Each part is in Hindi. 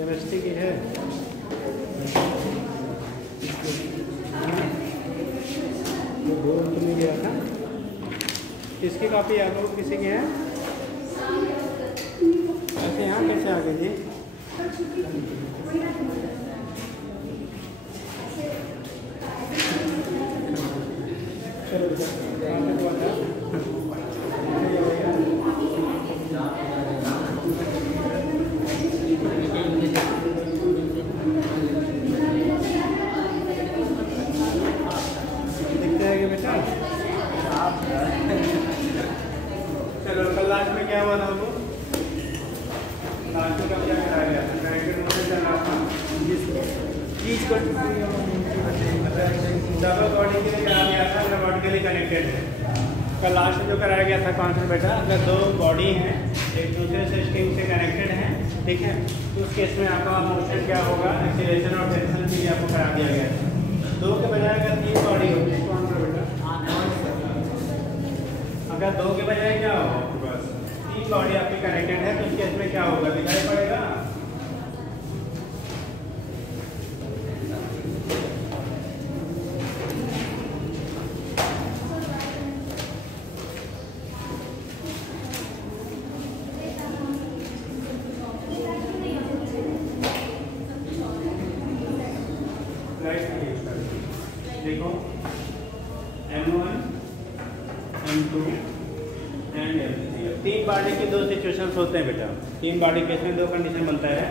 केमिस्ट्री की है। वो दो में गया था, किसकी कॉपी याद हो? किसी की है? ऐसे यहाँ कैसे आ गए जी? चलो बेटा, चलो कल लास्ट में क्या हुआ था? वो लास्ट में कब क्या कराया गया था? डबल बॉडी के लिए कराया गया था, ग्रामेटिकली कनेक्टेड है। कल लास्ट में जो कराया गया था कॉन्सेप्ट बेटा, अगर दो बॉडी हैं एक दूसरे से स्ट्रिंग से कनेक्टेड हैं, ठीक है, तो उस केस में आपका मोशन क्या होगा, एक्सीलरेशन और टेंशन के लिए आपको करा दिया गया था। दो के बजाय अगर तीन बॉडी होती है कौन सा बेटा? अगर दो के बजाय क्या होगा आपके पास? तीन बॉडी आपकी कनेक्टेड है, तो उस केस में क्या होगा दिखाई पड़ेगा? देखो M1, M2 एंड M3। तीन बॉडी के दो सिचुएशंस होते हैं बेटा। तीन बॉडी केस में दो कंडीशन बनता है।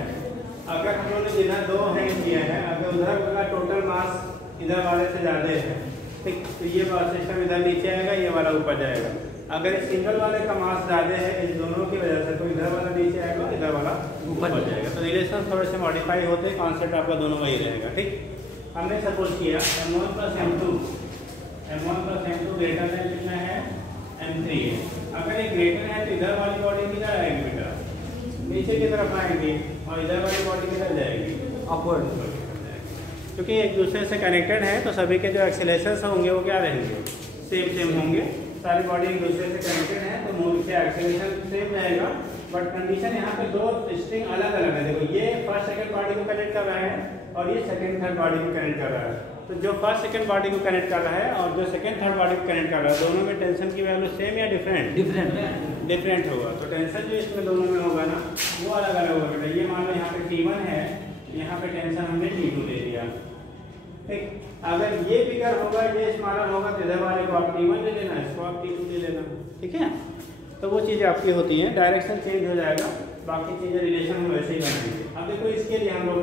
अगर हम लोगों ने जिधर दो हैंग किया है, अगर उधर का टोटल मास इधर वाले से ज़्यादा है, ठीक, तो ये वाला सिस्टम इधर नीचे आएगा, ये वाला ऊपर जाएगा। अगर इस सिंगल वाले का मास ज़्यादा है इस दोनों की वजह से, तो इधर वाला नीचे आएगा, इधर वाला ऊपर जाएगा। तो रिलेशन थोड़े से मॉडिफाई होते हैं, कॉन्सेप्ट आपका दोनों वही रहेगा। ठीक, हमने सपोज किया M1 plus M2 greater than कितना है? M3 है। अगर ये ग्रेटर है तो इधर वाली बॉडी किधर आएगी बेटा? नीचे की तरफ आएंगी, और इधर वाली बॉडी किधर जाएगी? अपवर्ड। क्योंकि एक दूसरे से कनेक्टेड है, तो सभी के जो एक्सीलरेशंस होंगे वो क्या रहेंगे? सेम होंगे। सारी बॉडी एक दूसरे से कनेक्टेड है, तो मूव से एक्सीलरेशन सेम रहेगा। बट कंडीशन यहाँ पे दो स्ट्रिंग अलग अलग है। देखो ये फर्स्ट सेकंड बॉडी को कनेक्ट कर रहा है, और ये सेकंड थर्ड बॉडी को कनेक्ट कर रहा है। तो जो फर्स्ट सेकंड बॉडी को कनेक्ट कर रहा है और जो सेकंड थर्ड बॉडी को कनेक्ट कर रहा है, दोनों में टेंशन की वैल्यू सेम या डिफरेंट होगा। तो टेंशन जो इसमें दोनों में होगा ना, वो अलग अलग होगा बेटा। ये मान लो यहाँ पे T1 है, यहाँ पे टेंशन हमने T2 दे दिया। ठीक, अगर ये बिगर होगा, ये स्मॉलर होगा, तो इधर वाले को आप T1 दे देना, इसको आप T2 दे देना। ठीक है, तो वो चीज़ें आपकी होती हैं, डायरेक्शन चेंज हो जाएगा, बाकी चीज़ें रिलेशन हम वैसे ही बनाएंगे। अब देखो इसके लिए हम लोग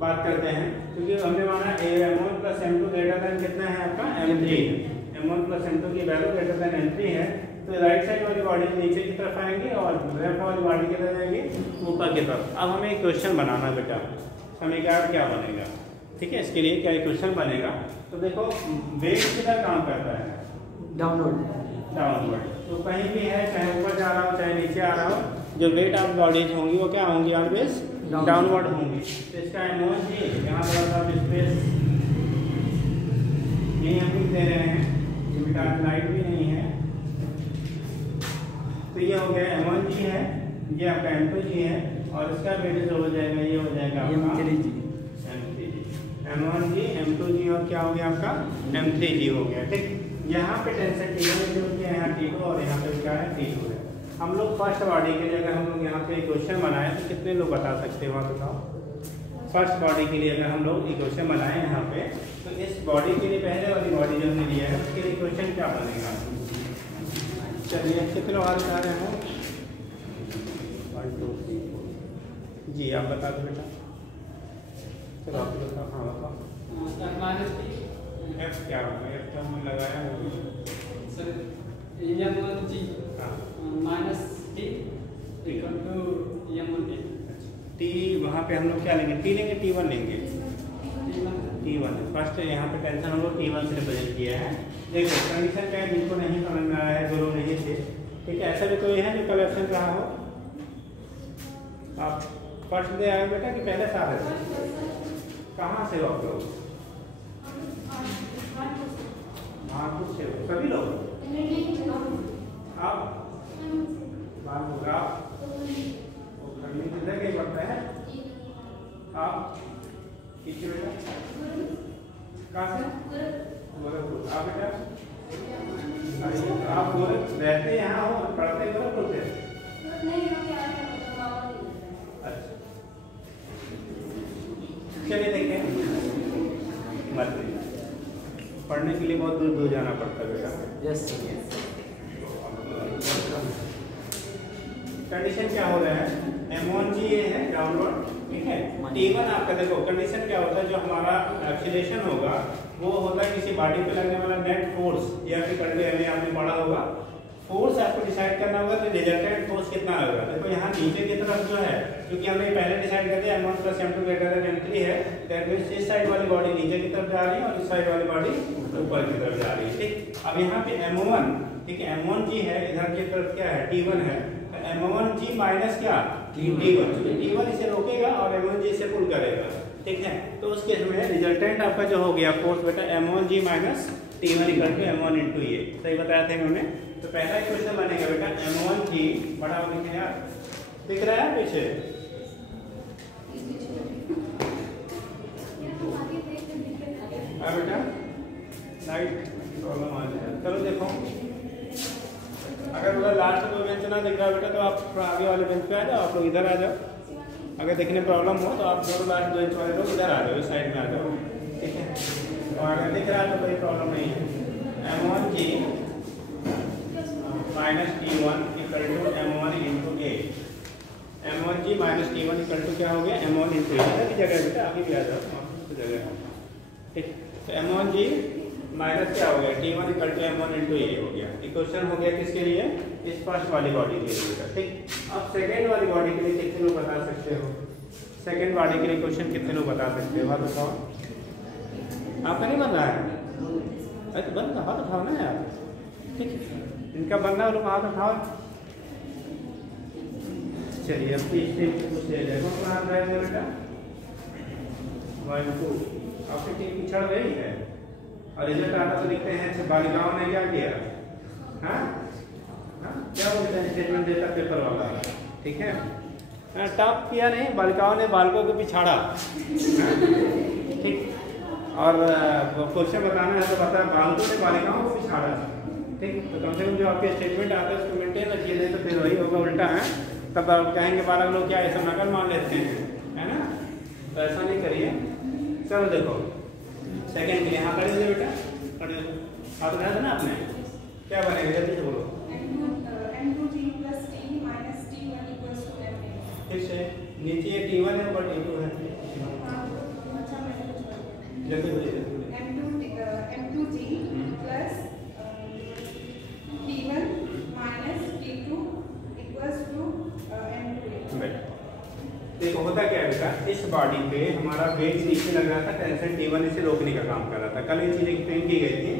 बात करते हैं, क्योंकि हमने माना M1 plus M2 greater than कितना है आपका? M3। M1 प्लस M2 की वैल्यू ग्रेटर देन M3 है, तो राइट साइड वाली बॉडी नीचे की तरफ आएंगी और लेफ्ट वाली बॉडी किधर जाएगी? ऊपर की तरफ। अब हमें एक क्वेश्चन बनाना बेटा, समीकरण क्या बनेगा? ठीक है, इसके लिए क्या क्वेश्चन बनेगा? तो देखो वेट किधर काम करता है? डाउनवर्ड। तो कहीं भी है, चाहे ऊपर जा रहा हो चाहे नीचे आ रहा हो, जो वेट ऑफ बॉडीज होंगी वो क्या होंगी? ऑलवेज डाउनवर्ड होंगी। तो इसका M1 जी यहाँ पर आप स्पेस यही हम लिख दे रहे हैं, लाइट भी नहीं है, तो ये हो गया M1 जी है, ये आपका M2 जी है, और इसका वेट जो हो जाएगा ये हो जाएगा आपका M3 जी। M1 जी, M2 जी, और क्या हो गया आपका? M3 जी हो गया। ठीक, यहाँ पे टेंशन T1 जो है, यहाँ T2, और यहाँ पे क्या है? T2 है। हम लोग फर्स्ट बॉडी के लिए अगर हम लोग यहाँ पे इक्वेशन बनाए तो कितने लोग बता सकते हैं? वहाँ बताओ। फर्स्ट बॉडी के लिए अगर हम लोग इक्वेशन बनाए यहाँ पे, तो इस बॉडी के लिए पहले वाली बॉडी जो हमने लिया है उसके लिए इक्वेशन क्या बनेगा? चलिए कितने लोग बता रहे हैं? 1 2 3 4 जी, आप बता दो बेटा। चलो आप लोग का, हाँ बताओ। F क्या होगा? F क्या हमने लगाया होगा? Minus T equal to M1 T। वहाँ पे हम लोग क्या लेंगे? T लेंगे, T1 लेंगे? T1 फर्स्ट यहाँ पे टेंशन हम लोग T1 से रिप्रेजेंट किया है। देखो कंडीशन क्या है, जिनको नहीं समझ में आया है, जो लोग नहीं थे, ठीक है, ऐसा भी कोई है जो कल एब्सेंट रहा हो? आप फर्स्ट डे आए बेटा कि पहले साल है? कहाँ से हो आप लोग? महापुर से हो सभी लोग? आप किधर के पड़ता है? कहाँ से? गोरखपुर। आप बेटा? आप गोरखपुर रहते यहाँ हो, पढ़ते गोरखपुर से? अच्छा, चलिए देखते हैं। मत पढ़ने के लिए बहुत दूर दूर जाना पड़ता है बेटा। यस। कंडीशन क्या हो रहा है? M1G ये है डाउनवर्ड, ठीक है। T1 आपका देखो कंडीशन क्या होता है, जो हमारा एक्सीलरेशन होगा वो होता है किसी बॉडी पे लगने वाला नेट फोर्स, या फिर कंडे में आपने पढ़ा होगा फोर्स आपको डिसाइड करना होगा कि रिजल्टेंट फोर्स कितना होगा। देखो यहाँ नीचे की तरफ जो है, क्योंकि हमने पहले डिसाइड कर दिया M1 + M2 > M3 है, दैट मींस इस साइड वाली बॉडी नीचे की तरफ जा रही है और इस साइड वाली बॉडी ऊपर की तरफ जा रही है, ठीक। अब यहाँ पे M1, ठीक है, M1G है, इधर की तरफ क्या है, T1 है, M1G माइनस क्या, T1, T1 इसे रोकेगा और M1G इसे पुल करेगा, ठीक है। तो उस केस में रिजल्टेंट आपका जो हो गया फोर्स बेटा M1G माइनस T1 = M1 × ये, सही बताया था इन्होंने। तो पहला क्वेश्चन बनेगा बेटा M1G, बड़ा लिखे यार, दिख रहा है पीछे? हाँ बेटा, लाइट प्रॉब्लम आ जाए। चलो देखो, अगर उधर लास्ट दो बेंच ना दिख रहा बेटा तो आप आगे वाले बेंच पे आ जाओ, आप लोग इधर आ जाओ। अगर देखने प्रॉब्लम हो तो आप दोनों लास्ट बेंच वाले लोग इधर आ जाओ, इस साइड में आ जाओ, ठीक है। और अगर दिख रहा है तो कोई प्रॉब्लम नहीं है। M1G minus T1 = M1 × A। M1G minus T1 = क्या हो गया, M1 × A। इधर की जगह बेटा आगे भी आ जाओ, जगह, ठीक। तो M1G माइनस क्या हो गया, T1 = M1 × A हो गया। इक्वेशन हो गया किसके लिए, इस फर्स्ट वाली बॉडी के लिए, ठीक। अब सेकेंड वाली बॉडी के लिए कितने लोग बता सकते हो? सेकेंड बॉडी के लिए क्वेश्चन कितने लोग बता सकते हो, हाथ उठाओ। आपका नहीं बन रहा है? अरे तो बन, हाथ उठाओ ना यार, ठीक है। इनका बनना है, लोग हाथ उठाओ। चलिए अब बेटा 1 2 आपकी टीम पिछड़ गई है और रिजल्ट आता तो लिखते हैं बालिकाओं ने क्या किया, हाँ क्या बोलते हैं, स्टेटमेंट देता पेपर वाला, ठीक है। टॉप किया नहीं, बालिकाओं ने बालकों को पिछाड़ा, ठीक। और क्वेश्चन बताना है तो बता, बालकों ने बालिकाओं को पिछाड़ा, ठीक। तो कम से कम जो आपके स्टेटमेंट आता है उसको मेंटेन रखिए, नहीं तो फिर वही होगा उल्टा है, तब आप कहेंगे बालक लोग क्या ऐसा नकल मान लेते हैं, है ना। तो ऐसा नहीं करिए। चलो देखो सेकेंड के लिए यहाँ खड़े हो बेटा, खड़े हो, हाथ उठाया था ना आपने, क्या बनेगा जल्दी से बोलो। M2G + T - T1 = M1। फिर से नीचे T1 है, ऊपर T2 है, जल्दी बोलिए। M2G + T1 - T2 = M2। देखो होता क्या है बेटा, इस बॉडी पे हमारा वेट नीचे लग रहा था, टेंशन T1 इसे रोकने का काम कर रहा था। कल ये चीज़ एक्सप्लेन की गई थी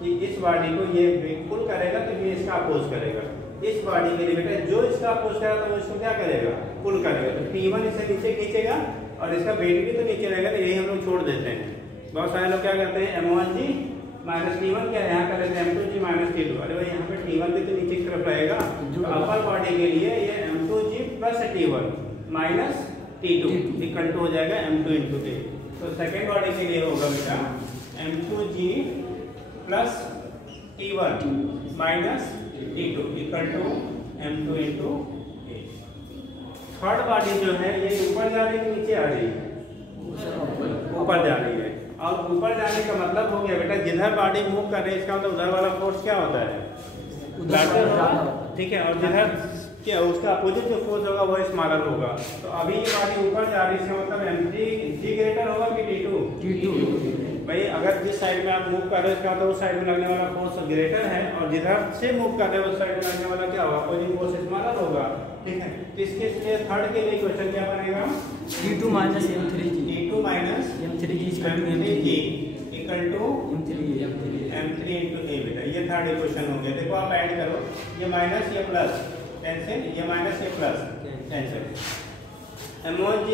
कि इस बॉडी को ये वेट पुल करेगा तो ये इसका अपोज करेगा। इस बॉडी के लिए बेटा जो इसका अपोज करेगा तो वो इसको क्या करेगा, पुल करेगा। तो T1 इसे नीचे खींचेगा और इसका वेट भी तो नीचे रहेगा, तो यही हम लोग छोड़ देते हैं। बहुत सारे लोग क्या करते हैं, M1G माइनस T1 क्या यहाँ कर लेते हैं M2G माइनस T2। अरे भाई यहाँ पे T1 भी तो नीचे की तरफ रहेगा, तो अपर बॉडी के लिए ये M2G + T1 माइनस T2 = हो जाएगा M2 × K। तो सेकेंड बॉडी के लिए होगा बेटा M2G + T1 minus T2 = M2 × A। Third body जो है ये ऊपर जा रही है, नीचे आ रही है, ऊपर जा रही है। और ऊपर जाने का मतलब हो गया बेटा, जिधर बॉडी मूव कर रही है इसका मतलब उधर वाला फोर्स क्या होता है, ठीक है। और जिधर क्या उसका अपोजिट जो फोर्स होगा वो स्मॉलर होगा। तो अभी ये बॉडी ऊपर जा रही है, इसका मतलब M3G ग्रेटर होगा कि T2 भाई। अगर जिस साइड में आप मूव कर रहे हो इसका मतलब उस साइड में लगने वाला फोर्स ग्रेटर है, और जिधर से मूव कर रहे हो उस साइड में लगने वाला क्या होगा, अपोजिट फोर्स स्मॉलर होगा, ठीक है। तो इसके लिए थर्ड के लिए क्वेश्चन क्या बनेगा, T2 - M3G T2 - M3G = M3 × A बेटा। ये थर्ड इक्वेशन हो गया। देखो आप ऐड करो, ये माइनस ये प्लस कैंसिल, ये माइनस ये प्लस कैंसिल, M1G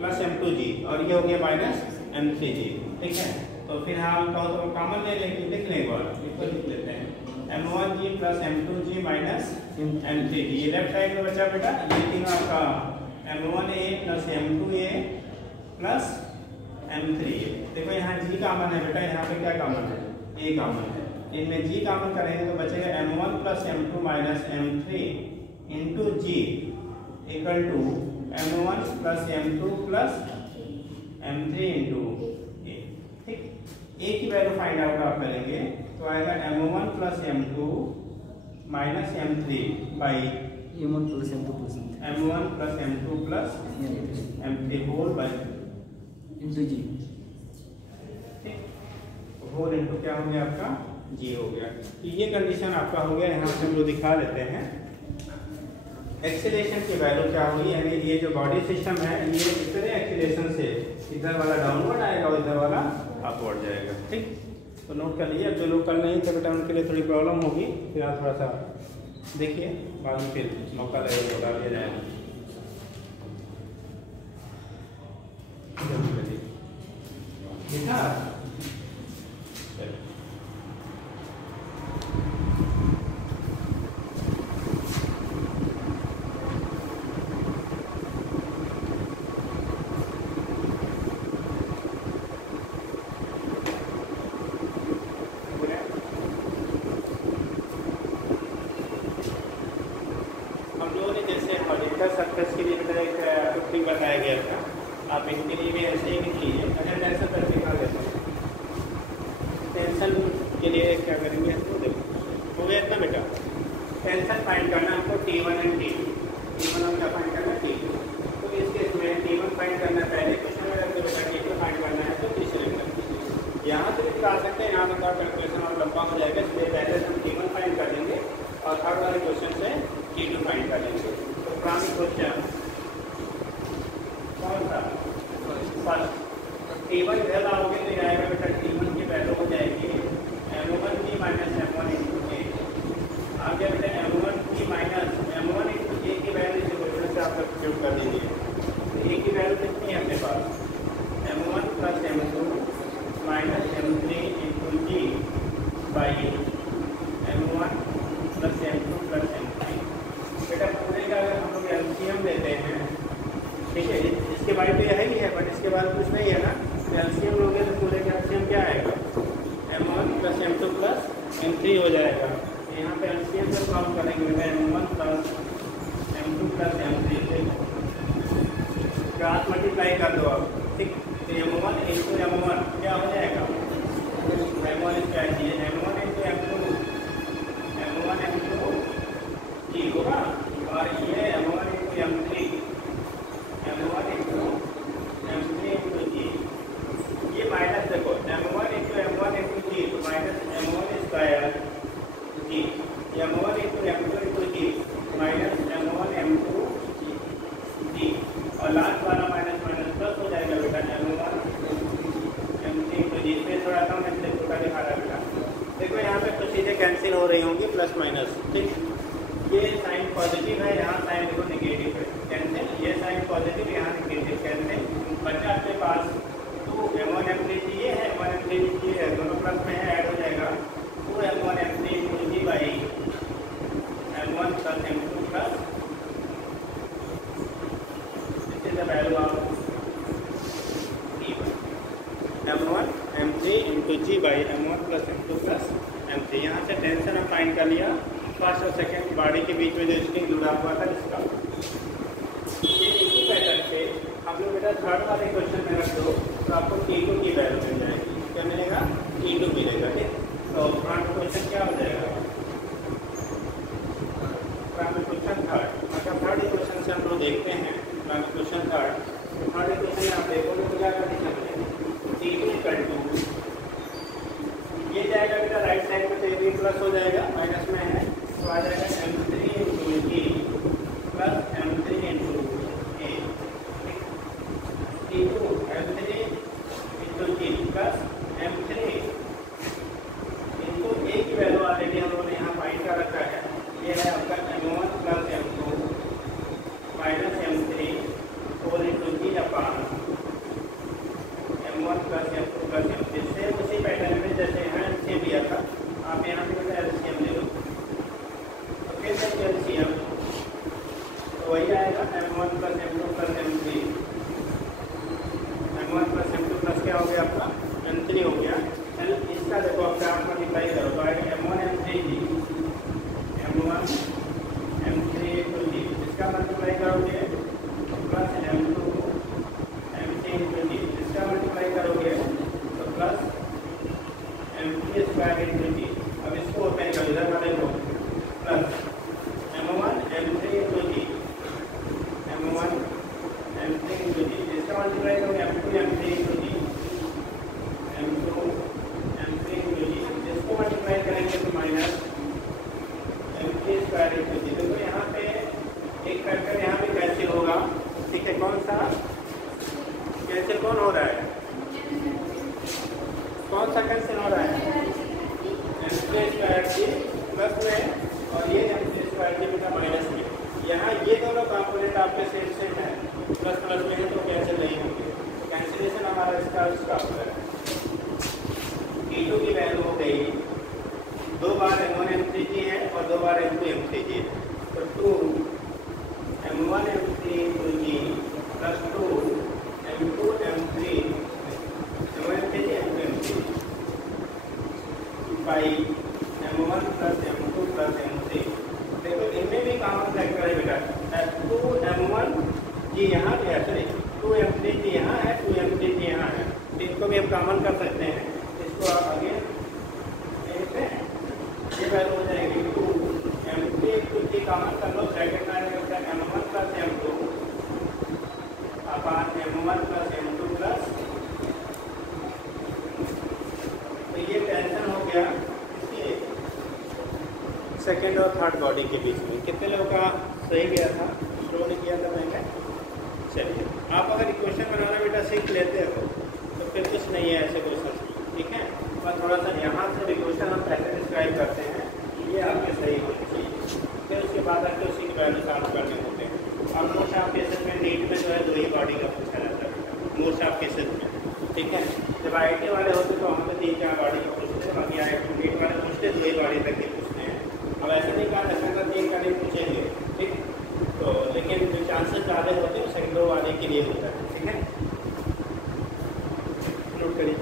+ M2G और ये हो गया माइनस M3G, ठीक है। तो फिर हम कहो तो कॉमन ले लेंगे, लिख लें एक बार, इसको लिख लेते हैं M1G + M2G माइनस M3G। ये लेफ्ट साइड में बचा बेटा, ये तीनों आपका M1A + M2A + M3 है। देखो यहाँ G कॉमन है बेटा, यहाँ पे क्या कॉमन है, A कॉमन है। इनमें G कॉमन करेंगे तो बचेगा M1 plus M2 minus M3 into G equal to M1 plus M2 plus M3 into A। ठीक, A की वैल्यू फाइंड आउट आप करेंगे तो आएगा M1 plus M2 minus M3 by M1 plus M2 plus M1 plus M2 plus M3 whole by into G। Whole into क्या हो गया आपका G हो गया। तो ये कंडीशन आपका हो गया। यहाँ से हम लोग दिखा लेते हैं एक्सीलरेशन की वैल्यू क्या होगी, यानी ये जो बॉडी सिस्टम है ये इतने एक्सीलरेशन से इधर वाला डाउनवर्ड आएगा और इधर वाला अपवर्ड जाएगा। ठीक, तो नोट कर लीजिए। अब जो लोग कल नहीं थे बेटा उनके लिए थोड़ी प्रॉब्लम होगी, फिर आप थोड़ा सा देखिए, बाद में फिर मौका लगेगा तो बता दिया जाएगा। देखा सर्फेस के लिए बेटा एक ट्रिक बताया गया था, आप इनके लिए भी ऐसे ही लिख लीजिए। अगर टेंशन पर दिखा देते हैं, टेंशन के लिए क्या करेंगे तो देखो हो गया इतना बेटा। टेंशन फाइंड करना आपको T1 एंड T2, T1 और क्या फाइंड करना है T2। तो इस केस में T1 फाइंड करना है पहले क्वेश्चन में रखते बेटा, T2 फाइंड करना है तो तीसरे में रखते। यहाँ से भी दिखा सकते हैं, यहाँ तक कैलकुलेशन और लंबा हो जाएगा, इसलिए पहले हम T1 फाइंड कर देंगे और थर्ड वाले क्वेश्चन से T2 फाइंड कर लेंगे। तो प्राइमरी क्वेश्चन कौन सा फर्स्ट, T1 इधर लाओगे तो आएगा बेटा T1 की वैल्यू हो जाएगी M1 की माइनस M1 इंटू A। आगे बेटा M1 की माइनस M1 इंटू A की वैल्यू से क्वेश्चन से आप सब्स्टिट्यूट कर दीजिए। तो A की वैल्यू कितनी है अपने पास, M1 plus M2 minus M3 into G by M1 plus M2 plus M3। बेटा पूरे का अगर हम लोग एलसीएम लेते हैं, ठीक है, इसके बाद तो यह ही है बट इसके बाद कुछ नहीं है ना, तो एलसीएम लोगे तो पूरे का एलसीएम क्या आएगा M1 plus M2 plus M3 हो जाएगा। यहाँ पे एलसीएम से काउंट करेंगे बेटा M1 plus M2 plus M3 से क्रॉस मल्टीप्लाई कर दो आप। ठीक, तो M1 इंटू M1 क्या हो जाएगा, M1 क्या चाहिए M1 into M2 M1 into G होगा, और ये M1 into M3 M1 into M3 into G। ये माइनस देखो M1 इंटू G तो minus M1 square G, M1 into M2 into G minus M1 M2 G, और लास्ट वाला माइनस माइनस प्लस हो जाएगा बेटा M1 M3 इंटू G। इसमें थोड़ा कम इससे छोटा दिखा रहा है बेटा। देखो यहाँ पे कुछ चीज़ें कैंसिल हो रही होंगी प्लस माइनस। ठीक, ये साइन पॉजिटिव है, यहाँ साइन देखो नेगेटिव है, कैंसिल, ये साइन पॉजिटिव यहाँ नेगेटिव कैंसिल। बच्चा आपके पास 2 M1 M3 ये है, M1 M3 ये है, दोनों प्लस में है, ऐड हो जाएगा 2 M1 M3 into G by M1 plus M2 plus value of M1 M3 into G by M1 plus M2 plus M3। यहाँ से टेंशन हम फाइंड कर लिया, फर्स्ट और सेकेंड बॉडी के बीच में जो स्ट्रिंग जुड़ा हुआ था इसका। ये इसी पैटर्न पे हम लोग बेटा थर्ड वाले क्वेश्चन में रख दो तो आपको T2 की वैल्यू मिल जाएगी। क्या मिलेगा, T2 मिलेगा। ठीक, तो फ्रंट क्वेश्चन क्या हो जाएगा, फ्रंट क्वेश्चन थर्ड, मतलब थर्ड क्वेश्चन से हम लोग देखते हैं front question third. Third question आप देखोगे तो क्या कंडीशन बनेगी, T2 इक्वल टू ये जाएगा बेटा राइट साइड में, तो ये भी प्लस हो जाएगा, माइनस में है तो आ जाएगा M3 into G plus M3 into A। T2 M3 into G plus M3 into A की वैल्यू ऑलरेडी हम लोगों ने यहाँ फाइंड कर रखा है, ये है आपका M1 plus M2 minus M3 whole into G upon M1 plus M2 plus M3। Same उसी पैटर्न में जैसे यहाँ एलसीएम दिया था, आप यहाँ पे एलसीएम ले लो, तो फिर से एलसीएम तो वही आएगा M1 plus M2 plus M3, M1 plus M2 plus क्या क्या हो गया आपका M3 हो गया। इसका देखो आप आप मल्टीप्लाई करो तो आएगा M1 M3G, M1 M3G, इसका मल्टीप्लाई करोगे प्लस M2 M3G, इसका मल्टीप्लाई करोगे तो प्लस M3 स्क्वायर G। अब इसको ओपन करो इधर वाले को plus M1 M3G, M1 M3G, इसका मल्टीप्लाई करोगे M2 M3G, M2 M3G, इसको मल्टीप्लाई करेंगे तो माइनस M3 स्क्वायर G। देखो यहाँ पे एक फैक्टर यहाँ पे कैंसिल होगा, ठीक है। कौन सा कैंसिल कौन हो रहा है, कौन सा कैंसिल हो रहा है, M3 स्क्वायर G प्लस में और ये M3 स्क्वायर G का माइनस में। यहाँ ये दोनों कंपोनेंट आपके सेम सेम है, प्लस प्लस में है तो कैंसिल नहीं होंगे। तो कैंसिलेशन हमारा इसका स्टॉप है। E2 की वैल्यू हो गई, 2 बार M1 M3G है और 2 बार M2 M3G है, तो 2 M1 M3G plus 2 M2 M3 by M1 plus M2 plus M3। देखो इनमें भी कॉमन फैक्टर है बेटा, 2 M1 G यहाँ पे है, सॉरी 2 M3G यहाँ है, 2 M3G यहाँ है, इनको भी हम कॉमन कर सकते हैं। इसको आप आगे ये वैल्यू हो जाएगी 2 M3G कॉमन कर लो, ब्रैकेट में आएगा M1 प्लस M2 अपान M1 प्लस M2 प्लस, तो ये टेंशन हो गया इसके सेकेंड और थर्ड बॉडी के बीच में। कितने लोगों का सही गया था, शो नहीं किया था मैंने। चलिए आप अगर इक्वेशन बनाना बेटा सीख लेते हो तो फिर कुछ नहीं है ऐसे क्वेश्चन, ठीक है। और थोड़ा सा यहाँ से इक्वेशन हम कैसे डिस्क्राइब करते हैं ये आपके सही होनी चाहिए, फिर उसके बाद आपको उसी की वैल्यू सॉल्व करने होते हैं। और मोस्ट ऑफ केसेस में नीट में जो है 2 ही बॉडी का पूछा जाता है मोस्ट ऑफ केसेस में, ठीक है। जब IIT वाले होते तो हमें 3-4 बॉडी का पूछते हैं, बाकी IIT नीट वाले पूछते 2 ही बॉडी तक के पूछते हैं। अब ऐसा नहीं कहा दशा 3 का नहीं पूछेंगे, ठीक, तो लेकिन जो चांसेस ज़्यादा होते हैं सेकंड वाले के लिए होता है, ठीक है। नोट करिए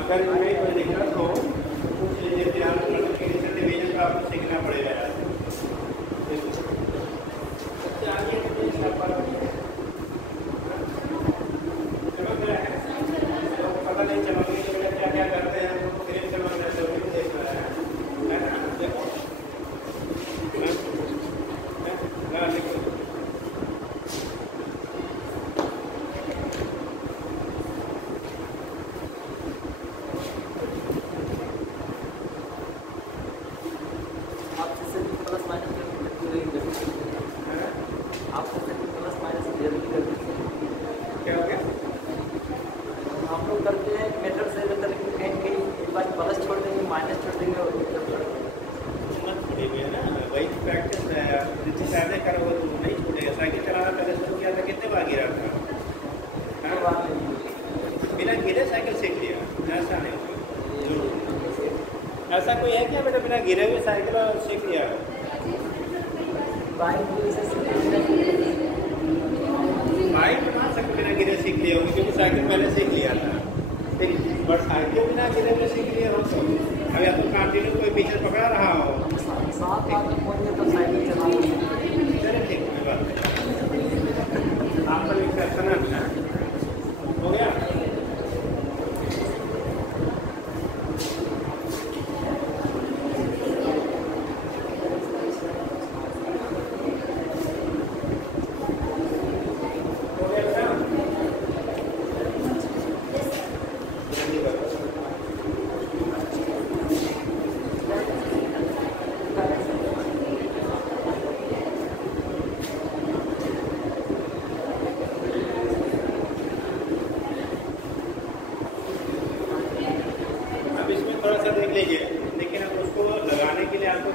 अगर हमें कोई दिक्कत हो तो पूछ लीजिए, फिर आपको मल्टीप्लिकेशन डिवीजन का आपको सीखना पड़ेगा यार। पता नहीं चमकने के लिए क्या क्या करते हैं, हमको क्रीम चमकने से भी देख रहा है ना। देखो ऐसा कोई है क्या बेटा बिना गिरे हुए साइकिल सीख लिया? बाइक बना सकते बिना गिरे सीख लिया होगा, क्योंकि साइकिल पहले सीख लिया था, ठीक, बट साइकिल बिना गिरे हुए सीख लिया हो तो अगर तो कंटिन्यू कोई पीछे पकड़ा रहा हो चलिए ठीक है, बात आपका एक्सेप्शन है, हो गया।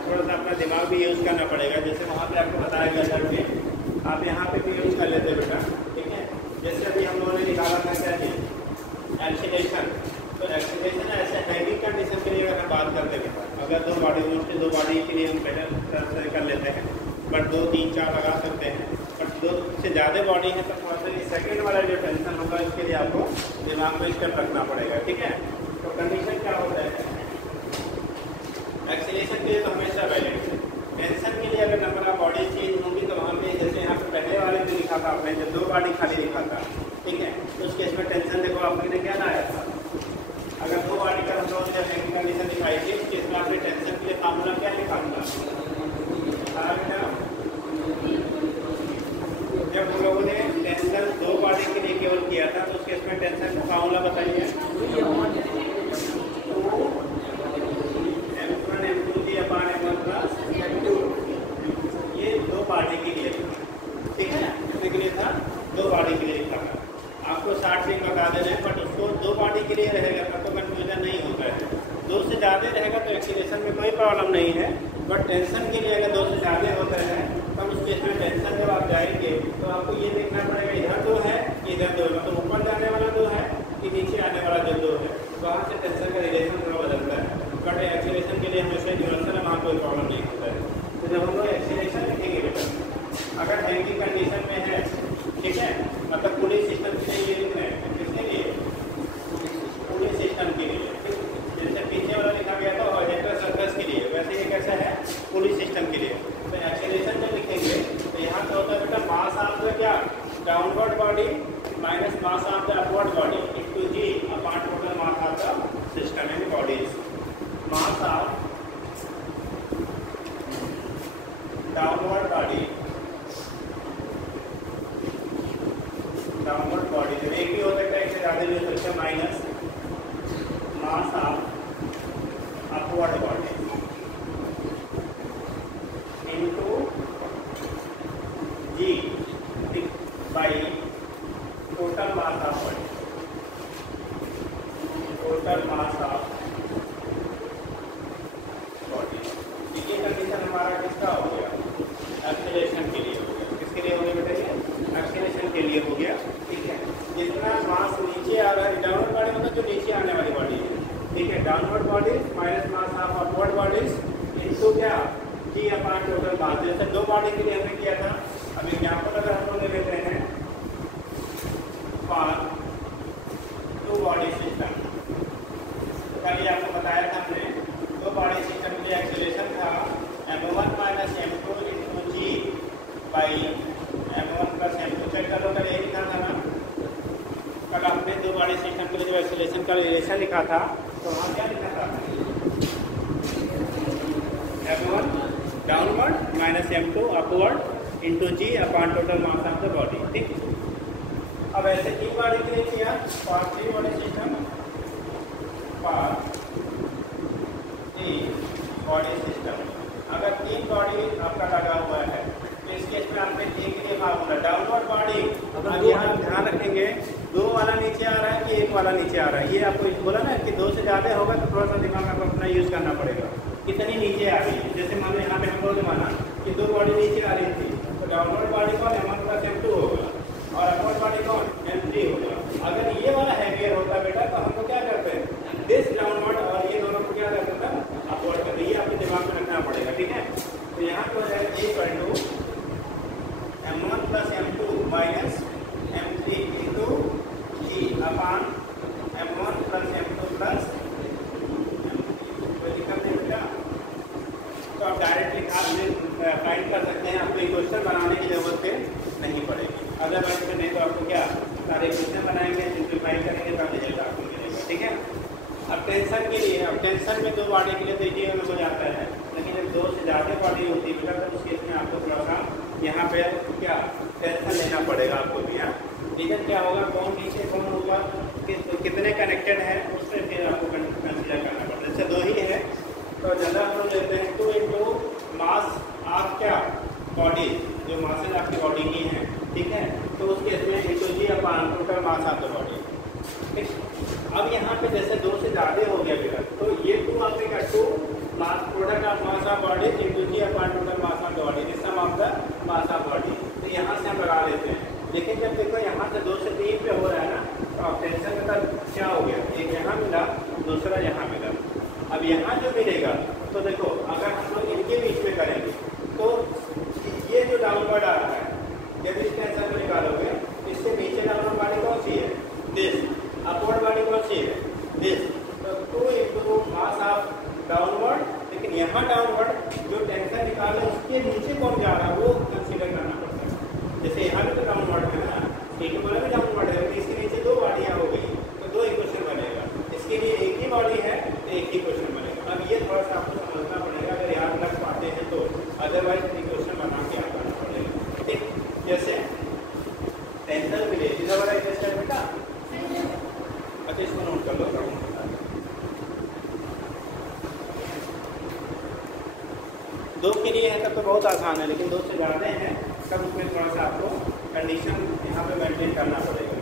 थोड़ा सा अपना दिमाग भी यूज़ करना पड़ेगा। जैसे वहाँ पे आपको बताया गया था कि आप यहाँ पे भी यूज़ कर लेते हैं बेटा, ठीक है। जैसे अभी हम लोगों ने निकाला था क्या जी, एक्सीलरेशन। तो एक्सीलरेशन ऐसे हैंगिंग कंडीशन के लिए अगर हम बात करते हैं, अगर दो बॉडी के लिए हम पहले कर लेते हैं, बट 2, 3, 4 लगा सकते हैं। बट 2 से ज़्यादा बॉडी है तो थोड़ा सा सेकेंड वाला जो टेंशन होगा इसके लिए आपको दिमाग में स्टेप रखना पड़ेगा, ठीक है। तो कंडीशन क्या होता है, एक्सीलरेशन के लिए तो हमेशा वैलिड है। टेंशन के लिए अगर नंबर ऑफ बॉडी चेंज होंगी तो वहाँ पे जैसे यहाँ पे पहले वाले में लिखा था आपने, जब 2 बॉडी खाली लिखा था, ठीक है, तो उस केस में टेंशन देखो आपने क्या लाया था। अगर 2 बॉडी का हम लोगों ने जब कंडीशन दिखाई थी उस केस में आपने टेंशन के लिए फार्मूला क्या लिखा था। जब हम लोगों ने टेंशन 2 बॉडी के लिए केवल किया था तो उस केस में टेंशन का फार्मूला बताइए। ये 2 बॉडी के लिए था, ठीक है, कितने के लिए था, 2 बॉडी के लिए लिखा था। आपको 60 दिन बता देना है, बट उसको 2 बॉडी के लिए रहेगा तो कन्फ्यूजन नहीं होता है। 2 से ज़्यादा रहेगा तो एक्सीलरेशन में कोई प्रॉब्लम नहीं है, बट टेंशन के लिए अगर 2 से ज़्यादा होता है तो उस केस में टेंशन जब आप जाएंगे तो आपको ये देखना पड़ेगा इधर 2 है कि इधर 2 है, मतलब ऊपर जाने वाला 2 है कि नीचे आने वाला जो 2 है, तो वहाँ से टेंशन का रिलेशन थोड़ा बदलता है। बट एक्सीलरेशन के लिए हमेशा यूनिवर्सल है, वहाँ कोई प्रॉब्लम नहीं होता है। तो जब हम लोग एक्सीलरेशन लिखेंगे बेटा, अगर हैंगिंग कंडीशन में है, ठीक है, मतलब पुलिस सिस्टम के लिए ये लिख रहे हैं, किसके लिए, पुलिस सिस्टम के लिए, जैसे पीछे वाला लिखा गया था हॉरिजॉन्टल सर्कस के लिए, वैसे ये कैसा है, पुलिस सिस्टम के लिए। तो एक्सीलरेशन जब लिखेंगे तो यहाँ तो होता है बेटा मास ऑफ द क्या, downward body minus mass of the upward body into ji upon total mass of the system and bodies. Mass of downward body जब एक ही हो सकता है, एक से ज़्यादा भी हो सकता है, minus mass of upward body into G by total mass of body, total mass of body. ये कंडीशन हमारा किसका हो गया, एक्सीलरेशन के लिए हो गया। किसके लिए हो गया बेटा, ये एक्सीलरेशन के लिए हो गया, ठीक है। जितना मास नीचे आ रहा है, डाउनवर्ड बॉडी मतलब जो नीचे आने वाली बॉडी है, ठीक है, downward body minus mass of upward bodies into क्या, जी अपॉन टोटल मास। जैसे 2 बॉडी के लिए हमने किया था, अब एग्जाम्पल अगर हम लोग ले लेते हैं फॉर 2 बॉडी सिस्टम, कल ही आपको बताया था हमने 2 बॉडी सिस्टम के लिए एक्सीलरेशन था m1 minus m2 into G by m1 plus m2। Check कर लो, कल यही लिखा था ना, कल आपने 2 बॉडी सिस्टम के लिए जो एक्सीलरेशन का रिलेशन लिखा था तो वहाँ क्या लिखा था, m1 downward minus m2 upward into ji upon total mass of the body, ठीक। अब ऐसे 3 बॉडी के लिए किया, for 3 body system, for 3 body system. अगर 3 बॉडी आपका लगा हुआ है तो इस केस में आपने 3 के लिए फार्मूला डाउनवर्ड बॉडी, अब यहाँ ध्यान रखेंगे 2 वाला नीचे आ रहा है कि 1 वाला नीचे आ रहा है। ये आपको बोला ना कि 2 से ज़्यादा होगा तो थोड़ा सा दिमाग आपको अपना यूज़ करना पड़ेगा, कितनी नीचे आ रही है। जैसे मान लो यहाँ पे हम लोगों ने माना कि 2 बॉडी नीचे आ रही थी तो डाउनवर्ड बॉडी कौन m1 प्लस m2 होगा और अपवर्ड बॉडी कौन m3 होगा। अगर ये वाला हैवियर होता बेटा तो हम लोग क्या करते हैं, दिस डाउनवर्ड और ये दोनों को क्या करते हैं, अपवर्ड करते। ये आपके दिमाग में रखना पड़ेगा, ठीक है। तो यहाँ पर है equal to m1 plus m2 minus m3 into ji upon m1 plus m2 plus कोई दिक्कत नहीं बेटा। तो आप डायरेक्टली फाइंड कर सकते हैं, आपको इक्वेशन बनाने की जरूरत नहीं पड़ेगी। अदरवाइज नहीं तो आपको क्या सारे इक्वेशन बनाएंगे, सिंप्लीफाई करेंगे तब रिजल्ट आपको मिलेगा, ठीक है। अब टेंशन के लिए, अब टेंशन में 2 बॉडी के लिए तो इजी हो जाता है, लेकिन जब 2 से ज़्यादा बॉडी होती है बेटा तो उस केस में आपको थोड़ा सा यहाँ पे क्या टेंशन लेना पड़ेगा आपको भी। यहाँ रीजन क्या होगा, कौन नीचे कौन ऊपर, कितने कनेक्टेड है उस पर फिर आपको कंसिडर करना पड़ता है। जैसे 2 ही है तो ज़्यादा हम लोग लेते हैं 2 इंटू मास ऑफ क्या बॉडी, जो मासेज आपकी बॉडी की हैं, ठीक है। तो उस केस में into ji upon total mass of the body, ठीक। अब यहाँ पे जैसे 2 से ज़्यादा हो गया बेटा तो ये 2 आपने क्या 2 mass product of mass of body into g upon total mass of the body, this sum of the mass of body। तो यहाँ से हम लगा लेते हैं, लेकिन जब देखो यहाँ से 2 से 3 पे हो रहा है ना, तो अब टेंशन का क्या हो गया, एक यहाँ मिला, दूसरा यहाँ मिला। अब यहाँ जो मिलेगा तो देखो अगर हम लोग इनके बीच में करेंगे तो ये जो डाउनवर्ड आ रहा है, जब इस टेंशन को निकालोगे, इससे नीचे डाउनवर्ड बॉडी कौन सी है, दिस, अपवर्ड बॉडी कौन सी है, दिस। तो 2 into मास ऑफ डाउनवर्ड, लेकिन यहाँ डाउनवर्ड जो टेंशन निकाल है उसके नीचे कौन जा रहा है वो कंसीडर करना पड़ता है। जैसे यहाँ भी तो डाउनवर्ड है ना, ठीक है, बोला भी डाउनवर्ड है, लेकिन इसके नीचे 2 बॉडियाँ हो गई तो 2 इक्वेशन बनेगा। इसके लिए एक ही बॉडी है तो एक ही क्वेश्चन बनेगा। अब ये थोड़ा सा आपको समझना पड़ेगा, अगर याद रख पाते हैं तो, अदरवाइज इक्वेशन बना के आप करना पड़ेगा। ठीक, जैसे टेंशन मिले इधर वाला इक्वेशन है बेटा, अच्छा इसको नोट कर लो। दो के लिए है तब तो बहुत आसान है, लेकिन 2 से ज़्यादा हैं तब उसमें थोड़ा सा आपको कंडीशन यहाँ पे मेंटेन करना पड़ेगा।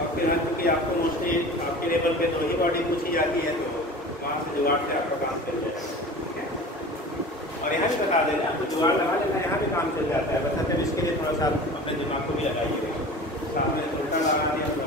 आपके यहाँ क्योंकि आपको मोस्टली आपके लेवल पे 2 ही बॉडी पूछी जाती है, तो वहाँ से जुगाड़ से आपका काम चल जाएगा। और यहाँ भी बता देना, आपको जुगाड़ लगा लेना, यहाँ भी काम चल जाता है। बस अब इसके लिए थोड़ा सा अपने दिमाग को भी लगाइएगा, सामने उल्टा लगा दिया तो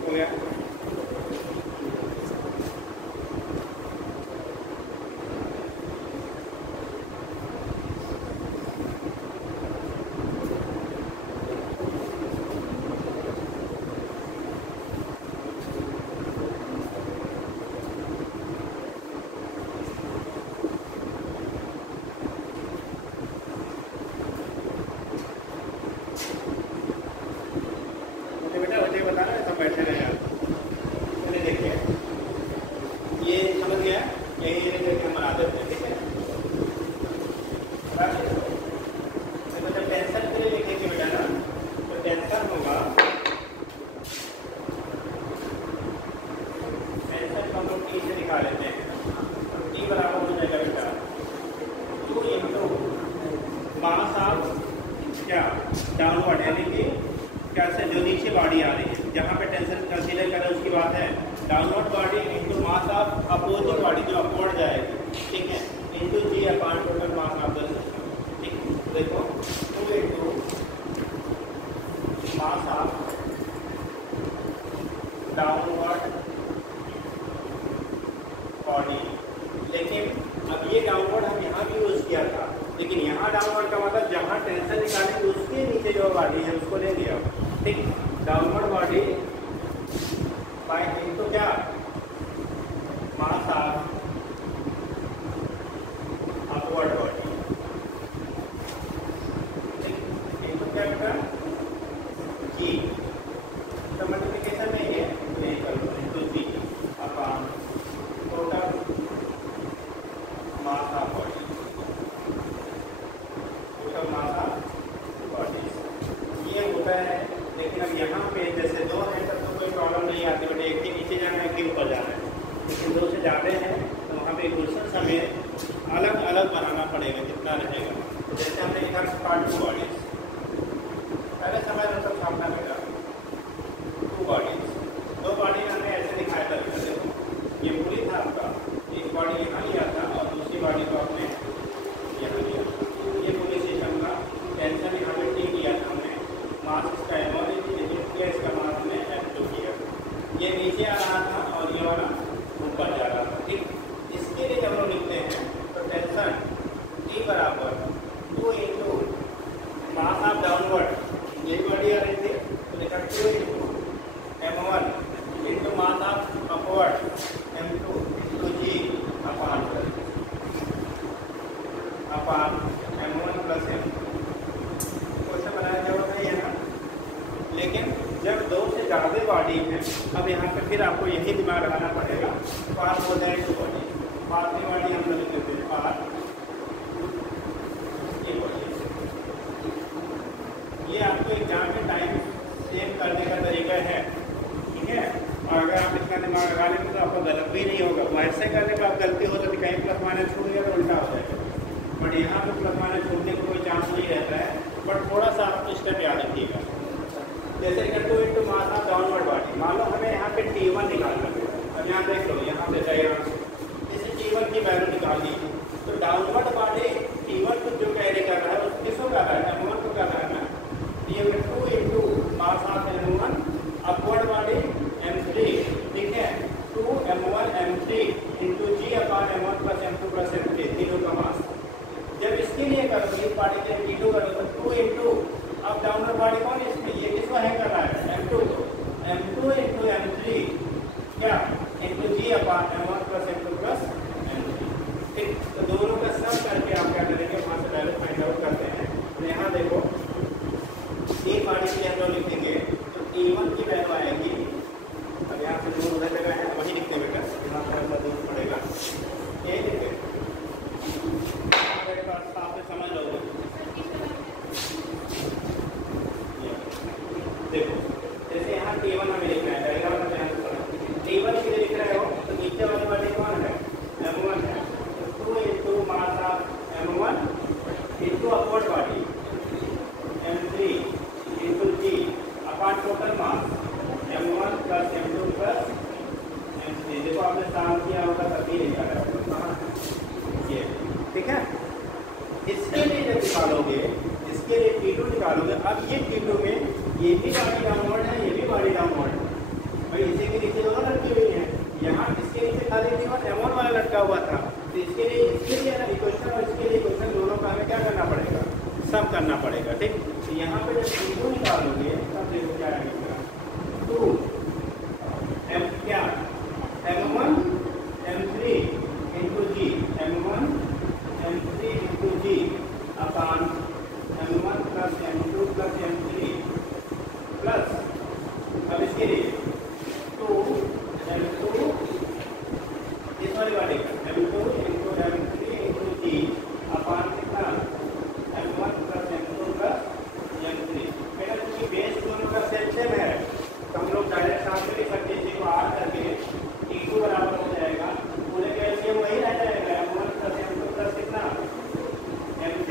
हो गया। बताना है, सब बैठे रहे आप। मैंने देखिए ये समझ गया, यही करके हम बना देते हैं, ठीक है। तो जब टेंशन के लिए लिखेंगे बेटा ना, तो टेंशन होगा, टेंशन को हम लोग टी से दिखा लेते हैं। टी बराबर हो जाएगा बेटा 2 into मास ऑफ क्या डाउनवर्ड, यानी कि क्या से जो नीचे बॉडी आ रही है, जहाँ पे टेंशन कंसीडर करें उसकी बात है, downward body into mass of opposing body जो अपवर्ड जाएगी, ठीक है, into ji upon total mass of the system. ठीक, देखो 2 into mass of downward body. लेकिन अब ये डाउनवर्ड हम यहाँ भी यूज किया था, लेकिन यहाँ डाउनवर्ड का मतलब जहाँ टेंशन निकालेंगे उसके नीचे जो बॉडी है उसको ले लिया। ठीक, डाउनवर्ड बॉडी बाय इनटू क्या mass of upward body, into क्या बेटा जी, तो मल्टीप्लिकेशन में ये नहीं करो, into ji upon total mass of body, total mass of body ये होता है। लेकिन अब यहाँ पे जैसे 2 है तब तो कोई प्रॉब्लम नहीं आती, बट एक के नीचे जाना है, एक के ऊपर जाना है। लेकिन 2 से ज़्यादा है तो वहाँ पे क्वेश्चन हमें अलग अलग बनाना पड़ेगा जितना रहेगा। तो जैसे हमने लिखा पार्ट 2 बॉडीज, पहले समय मतलब छापना बेटा 2 बॉडीज, 2 बॉडी हमने ऐसे दिखाया था। देखो ये पूरी था आपका, एक बॉडी यहाँ लिया था और दूसरी बॉडी को आपने यहाँ लिया। ये पूरी सिस्टम का टेंशन यहाँ पे टी किया था हमने, मास इसका एमओ किया, इसका मास हमने F2 किया। ये नीचे आ रहा था और ये वाला ऊपर जा रहा था। ठीक, इसके लिए जब हम लिखते हैं तो टेंशन T बराबर 2 into mass of downward 2 into m1 into mass of upward m2 into g upon m1 plus m। Question बनाया जरूरत नहीं है ना, लेकिन जब दो से ज़्यादा बॉडी है, अब यहाँ पे फिर आपको यही दिमाग लगाना पड़ेगा। पार हो जाए तो बॉडी, पार की बॉडी हम लोग लिखते हैं पार, ये बॉडी। ये आपको एग्जाम में टाइम सेव करने का तरीका है, ठीक है। और अगर आप इतना दिमाग लगा लेंगे तो आपको गलत भी नहीं होगा। वैसे करने पर आप गलती हो तो कहीं प्लस माइनस छूट गया तो उल्टा हो जाएगा, बट यहाँ पे प्लस माइनस छूटने का कोई चांस नहीं रहता है। बट थोड़ा सा आप स्टेप याद रखिएगा। जैसे कि 2 into mass of downward body, मान लो हमें यहाँ पे T1 निकालना है। अब यहाँ देख लो, यहाँ पे डायग्राम जैसे T1 की वैल्यू निकालनी है, तो डाउनवर्ड बॉडी T1 को जो कैरी कर रहा है उसको किसको कर रहा है, M1 को कर रहा है ना। ये 2 into mass of M1 upward body M3, ठीक है। 2 M1 M3 into G upon M1 plus M2 plus M3, तीनों का मास। जब इसके लिए करो, इस बॉडी के लिए T2 करो तो 2 into अब डाउनवर्ड बॉडी कौन है इसमें, ये किसको हैंग कर रहा है, M2 को। M2 into M3 क्या into G upon M1 plus M2 plus M3, ठीक। तो दोनों का सम करके आप क्या करेंगे, वहाँ से वैल्यू फाइंड आउट करते हैं। तो यहाँ देखो एक बॉडी के लिए हम लोग लिखेंगे तो T1 की वैल्यू आएगी, अब यहाँ से दूर उधर जगह है वही लिखते हैं बेटा, यहाँ थोड़ा सा दूर पड़ेगा, ये लिखे समझ लो। देखो जैसे यहाँ T1 हमें लिखना है, डायग्राम में ध्यान से पढ़ो। T1 के लिए लिख रहे हो तो नीचे वाली बॉडी कौन है, M1 है। तो 2 into mass of M1 into upward body M3 into G upon total mass M1 plus M2 plus M3। देखो आपने काम किया होगा तभी लिखा है ये, ठीक है। इसके लिए जब निकालोगे, इसके लिए T2 निकालोगे। अब ये T2 में ये भी बॉडी डाउनवर्ड है, ये भी बॉडी डाउनवर्ड है भाई, इसी के नीचे दोनों लटकी हुई है। यहाँ इसके नीचे खाली T1 M1 वाला लटका हुआ था, तो इसके लिए ना इक्वेशन और इसके लिए इक्वेशन दोनों का हमें क्या करना पड़ेगा, सम करना पड़ेगा, ठीक। तो यहाँ पे जब T2 निकालोगे तब देखो क्या आएगा, 2 M क्या M1 M3 into G, M1 M3 into G upon M1 plus M2 plus M3 plus, अब इसके लिए 2 M2 इस वाली बॉडी का M2 into M3 into G upon कितना M1 plus M2 plus M3। बेटा क्योंकि बेस दोनों का सेम है तो हम लोग डायरेक्ट साथ में लिख सकते हैं, इसी को R करके T2 बराबर हो जाएगा, पूरे का एलसीएम वही रह जाएगा, M1 plus M2 plus कितना M3।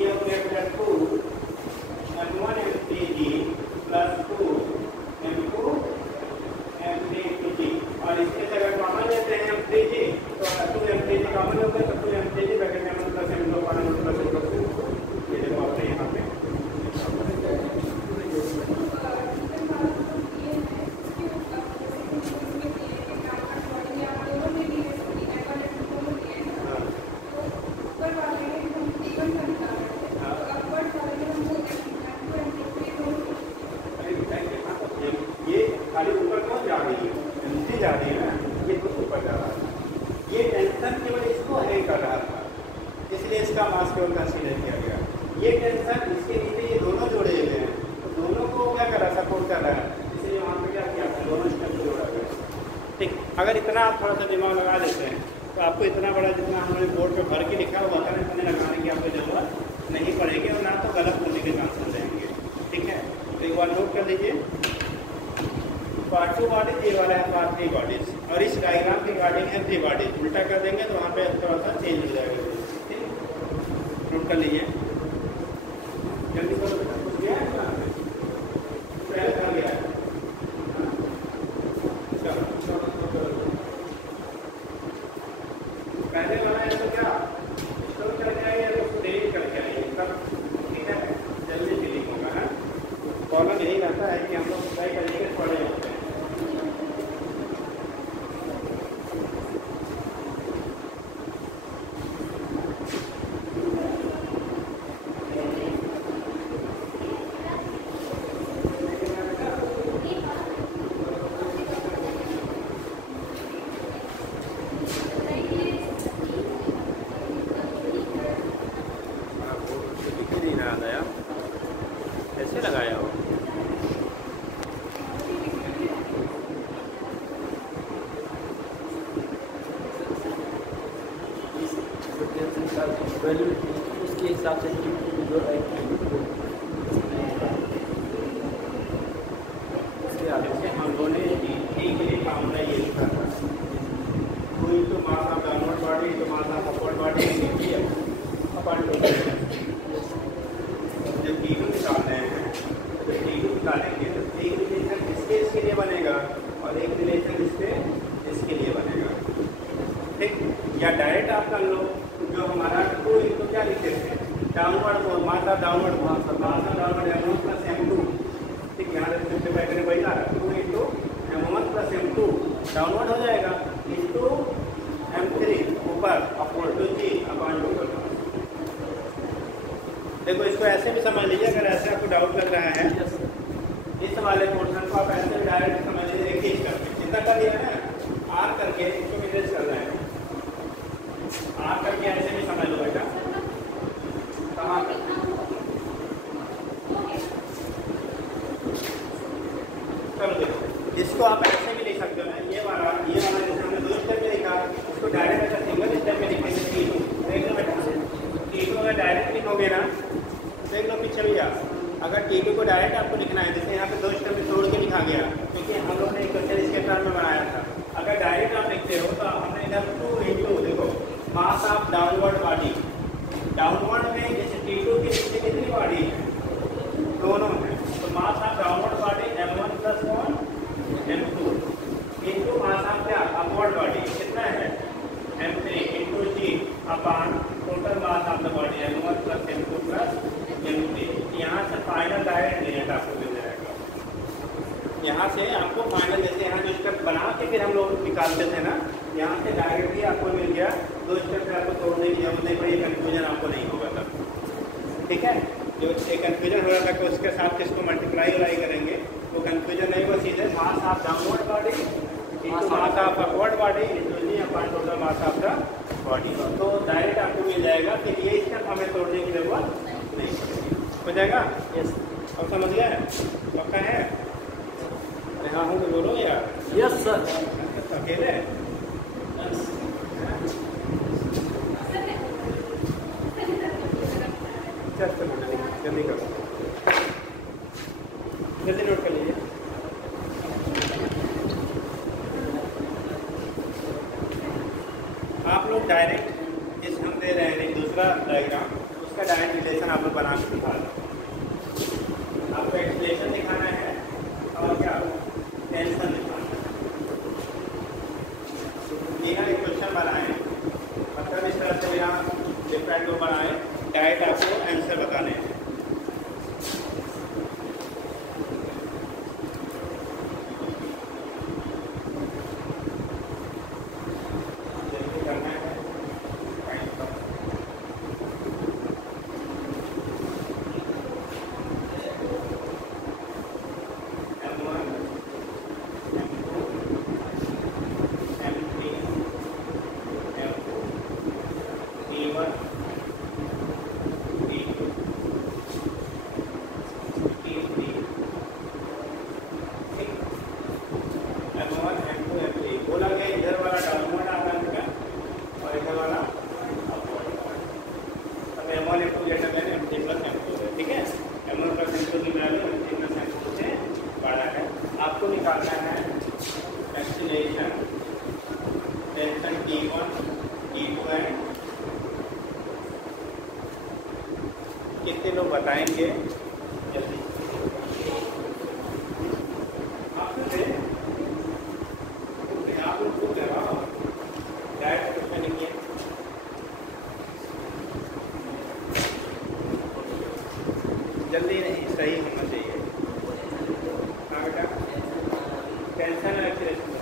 ये हो गया 2 M1 M3G plus 2 M2 M3 into G, और इसके जगह कॉमन लेते हैं M3G तो 2 M3G कॉमन हो गया, तो 2 M3G ब्रैकेट में M1 plus M2 plus M2। ये देखो आपने यहाँ पे खाली ऊपर कौन जा रही है, नीचे जा रही है ना, ये खुद ऊपर जा रहा है। ये टेंशन केवल इसको हैंग कर रहा था, इसलिए इसका मास केवल कंसीडर किया गया। ये टेंशन इसके नीचे ये दोनों जोड़े हुए हैं, तो दोनों को क्या कर रहा है, सपोर्ट कर रहा है, इसलिए वहाँ पे क्या किया, दोनों स्टेप जोड़ा गया, ठीक। अगर इतना आप थोड़ा सा दिमाग लगा देते हैं तो आपको इतना बड़ा जितना हमने बोर्ड पे भर के लिखा हुआ था ना, इतने लगाने की आपको जरूरत नहीं पड़ेगी, और ना तो गलत होने के चांसेस रहेंगे, ठीक है। तो एक बार नोट कर लीजिए, पार्ट 2 बॉडीज ये वाला है पार्ट 3 बॉडीज, और इस डायग्राम के रिगार्डिंग है 3 बॉडीज। उल्टा कर देंगे तो वहाँ पे थोड़ा सा चेंज हो जाएगा, ठीक। नोट कर लीजिए, जल्दी करो, कुछ गया है ना, पहले कर गया है, पहले वाला है तो क्या स्टोर करके आइए या तो डिलीट करके आइए, सब ठीक है, जल्दी डिलीट होगा है। प्रॉब्लम यही रहता है कि हम लोग ट्राई करेंगे पढ़े होते हैं। वैल्यू उसके हिसाब से जो जैसे हम लोगों ने टी के लिए फार्मूला ये लिखा था, two into mass of downward body into mass of upward body upon total. जब T2 निकालना है तो T2 निकालेंगे तो एक रिलेशन इसके लिए बनेगा और एक रिलेशन इसके लिए बनेगा, ठीक। या डायरेक्ट आप कर लो, जो हमारा टू इंटू क्या लिखे थे डाउनवर्ड को मास of downward M1 plus M2, ठीक। यहाँ से फिफ्टी पैटर्न वही आ रहा है, two into M1 plus M2 downward हो जाएगा इंटू M3 ऊपर upward to g upon total. देखो इसको ऐसे भी समझ लीजिए, अगर ऐसे आपको डाउट लग रहा है इस वाले पोर्शन को आप ऐसे भी डायरेक्ट समझ लीजिए, एक ही करके जितना कर दिया ना आर करके इसको मिलेज कर रहे हैं, आर करके ऐसे भी समझ लो बेटा कहाँ पर। चलो देखो इसको आप ऐसे भी लिख सकते हो ना, ये वाला जैसे हमने दो स्टेप में लिखा, इसको डायरेक्ट ऐसा सिंगल स्टेप में लिखेंगे T2। देख लो बेटा T2 अगर डायरेक्ट लिखोगे ना, देख लो पीछे भैया, अगर T2 को डायरेक्ट आपको लिखना है, जैसे यहाँ पे दो स्टेप में तोड़ के लिखा गया क्योंकि हम लोग ने एक क्वेश्चन इसके टर्म में बनाया था। अगर डायरेक्ट आप लिखते हो तो हमने इधर टू इंटू देखो मास ऑफ डाउनवर्ड बॉडी, डाउनवर्ड में जैसे T2 के नीचे कितनी बॉडी है, दोनों है, तो mass of downward body M1 plus M2 into mass of क्या अपवर्ड बॉडी कितना है M3 into ji upon total mass of the body M1 plus M2 plus M3। यहाँ से फाइनल डायरेक्ट रिजल्ट आपको मिल जाएगा, यहाँ से आपको फाइनल जैसे यहाँ जो स्टेप बना के फिर हम लोग निकालते थे ना, यहाँ से डायरेक्टली आपको मिल गया, दो स्टेप पे आपको तोड़ने की जरूरत नहीं पड़ी, कन्फ्यूजन आपको नहीं होगा तब, ठीक है। जो एक कन्फ्यूजन हो रहा था कि उसके साथ किसको मल्टीप्लाई वलाई करेंगे, तो कन्फ्यूजन नहीं हुआ, सीधे mass of downward body into mass of upward body into ji upon total mass of the body, तो डायरेक्ट आपको मिल जाएगा, फिर ये स्टेप हमें तोड़ने की जरूरत नहीं पड़ेगी, हो जाएगा। यस अब समझ गया है, पक्का है? अरे हाँ हूँ तो बोलो यार। Yes sir. अकेले जल्दी करो, जल्दी नोट कर लीजिए। आप लोग डायरेक्ट इस हम दे रहे हैं दूसरा डायग्राम, उसका डायरेक्ट रिलेशन आप लोग बना के दिखा दो। आपको एक्सप्लेनेशन दिखाना है और क्या टेंशन दिखाना है। बिना एक क्वेश्चन बनाए, मतलब इस तरह से बिना डिफरेंट को बनाए, डायरेक्ट आपको आंसर बताने हैं। आपको निकालना है acceleration tension T1 T2 and कितने लोग बताएंगे जल्दी आप लोग को लगाओ डायरेक्ट क्वेश्चन लिखिए। जल्दी नहीं, सही होना चाहिए। हाँ बेटा, टेंशन और एक्सीलरेशन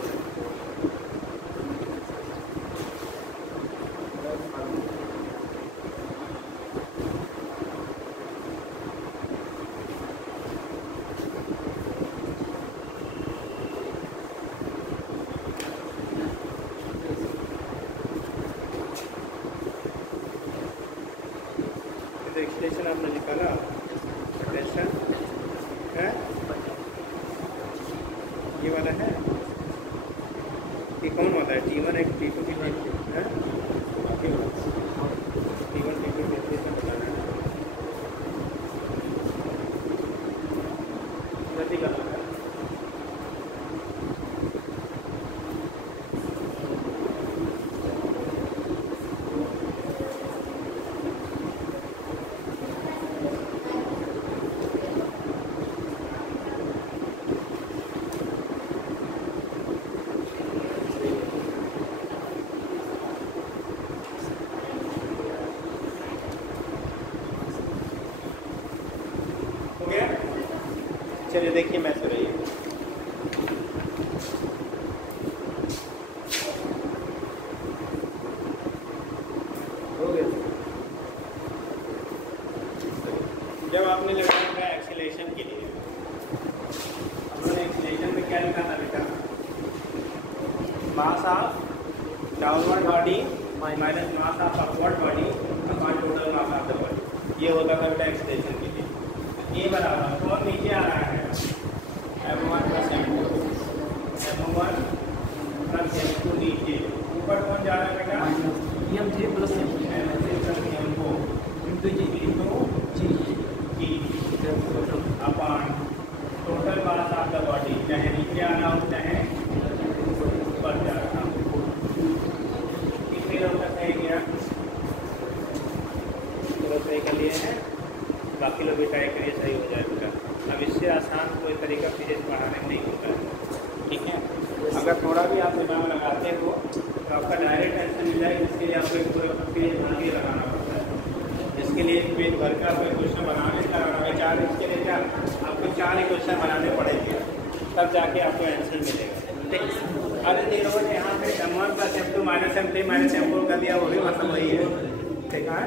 एक्सप्रेशन आपने निकाला, टेंशन है ये वाला है, ये कौन वाला है T1 है T2 की है बाकी T1 T2 T3 से बताना है जल्दी कर लो चलिए देखिए मैं से रही हो गया। जब आपने लगाया था एक्सीलरेशन के लिए हमने एक्सीलरेशन में क्या लिखा था बेटा mass of downward body minus mass of upward body upon total mass of the body ये होता था बेटा एक्सीलरेशन के लिए। ये बराबर और नीचे आ रहा है m1 plus m2 m1 plus m2 नीचे ऊपर कौन जा रहा है बेटा m3 plus m3 plus m4 g upon total mass of the body चाहे नीचे आना हो चाहे ऊपर जाना हो। कितने लोग तक सही गया तो सही कर लिए हैं बाकी लोग भी ट्राई करिए सही हो जाएगा। अब इससे आसान कोई तरीका फिजिक्स पढ़ाने में नहीं होता है ठीक है। अगर थोड़ा भी आप दिमाग लगाते हो तो आपका डायरेक्ट आंसर मिल जाएगा जिसके लिए आपको एक पूरा पेज भर के लगाना पड़ता है। इसके लिए एक पेज भर का आपको क्वेश्चन बनाने लगाना है 4 इसके लिए क्या आपको 4 ही क्वेश्चन बनाने पड़ेंगे तब जाके आपको आंसर मिलेगा ठीक। अरे देखो यहाँ पे m1 plus m2 minus m3 minus m4 कर दिया वो भी मतलब वही है ठीक है।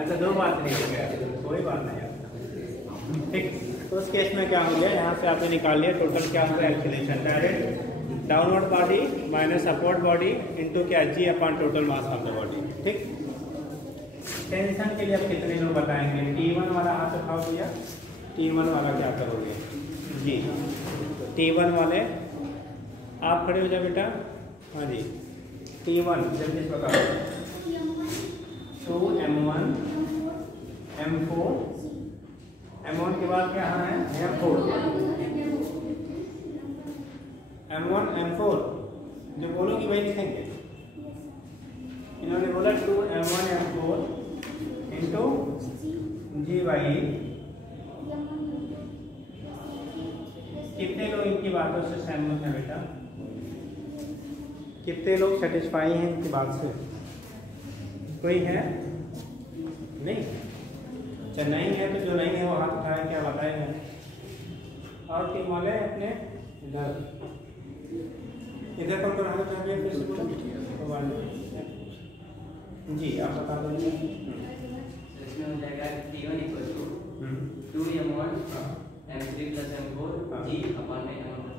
अच्छा दो बात नहीं हो गया कोई बात नहीं ठीक। तो उस केस में क्या हो गया यहाँ से आपने निकाल लिया टोटल क्या होगा acceleration direct downward body minus upward body into क्या g upon total mass of the body ठीक। टेंशन के लिए अब कितने लोग बताएंगे T1 वाला हाथ उठाओ भैया T1 वाला क्या करोगे जी T1 वाले आप खड़े हो जाओ बेटा हाँ जी T1 जल्दी से बताओ 2m1 m4 m1 के बाद क्या है m4 m1 m4 जो बोलोगी वही लिखेंगे। इन्होंने बोला 2m1 m4 इंटू जी वाई कितने लोग इनकी बातों से सहमत हैं बेटा कितने लोग सेटिस्फाई हैं इनकी बात से कोई है नहीं अच्छा नहीं है तो जो नहीं है वो हाथ उठाए क्या बताएगा और टीम वाले अपने इधर कौन हाथ उठाए फिर से बोलो जी आप बता दो इसमें हो जाएगा T1 equal to 2m1 m3 plus m4 g upon m1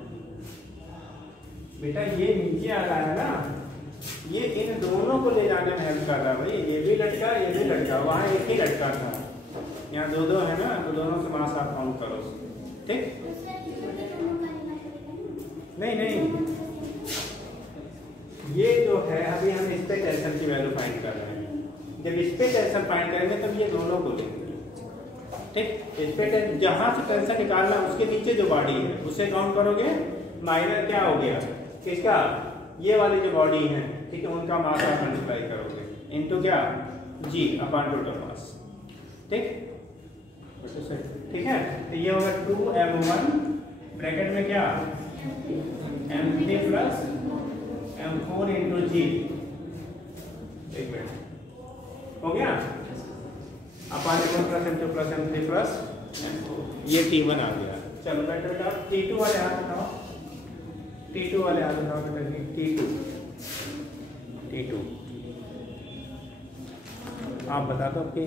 बेटा ये नीचे आ रहा है ना ये इन दोनों को ले जाने में हेल्प कर रहा है भाई ये भी लटका वहाँ एक ही लटका था यहाँ दो है ना तो दोनों से मास आप काउंट करो ठीक नहीं ये जो है अभी हम इस पे टेंशन की वैल्यू फाइंड कर रहे हैं जब इस पे टेंशन फाइंड करेंगे तब ये दोनों को लेंगे ठीक। इस पे जहाँ से टेंशन निकालना उसके नीचे जो बॉडी है उससे काउंट करोगे माइनर क्या हो गया किसका ये वाली जो बॉडी है ठीक है उनका मास आप मल्टीप्लाई करोगे इनटू क्या जी अपॉन टोटल मास ठीक है। तो ये होगा 2m1 ब्रैकेट में क्या m3 प्लस m4 इंटू जी एक मिनट हो गया upon m1 plus m2 plus m3 plus m4 ये T1 आ गया। चलो बेटा T2 वाले हाथ उठाओ T2 वाले हाथ उठाओ बेटा T2 आप बता दो आपकी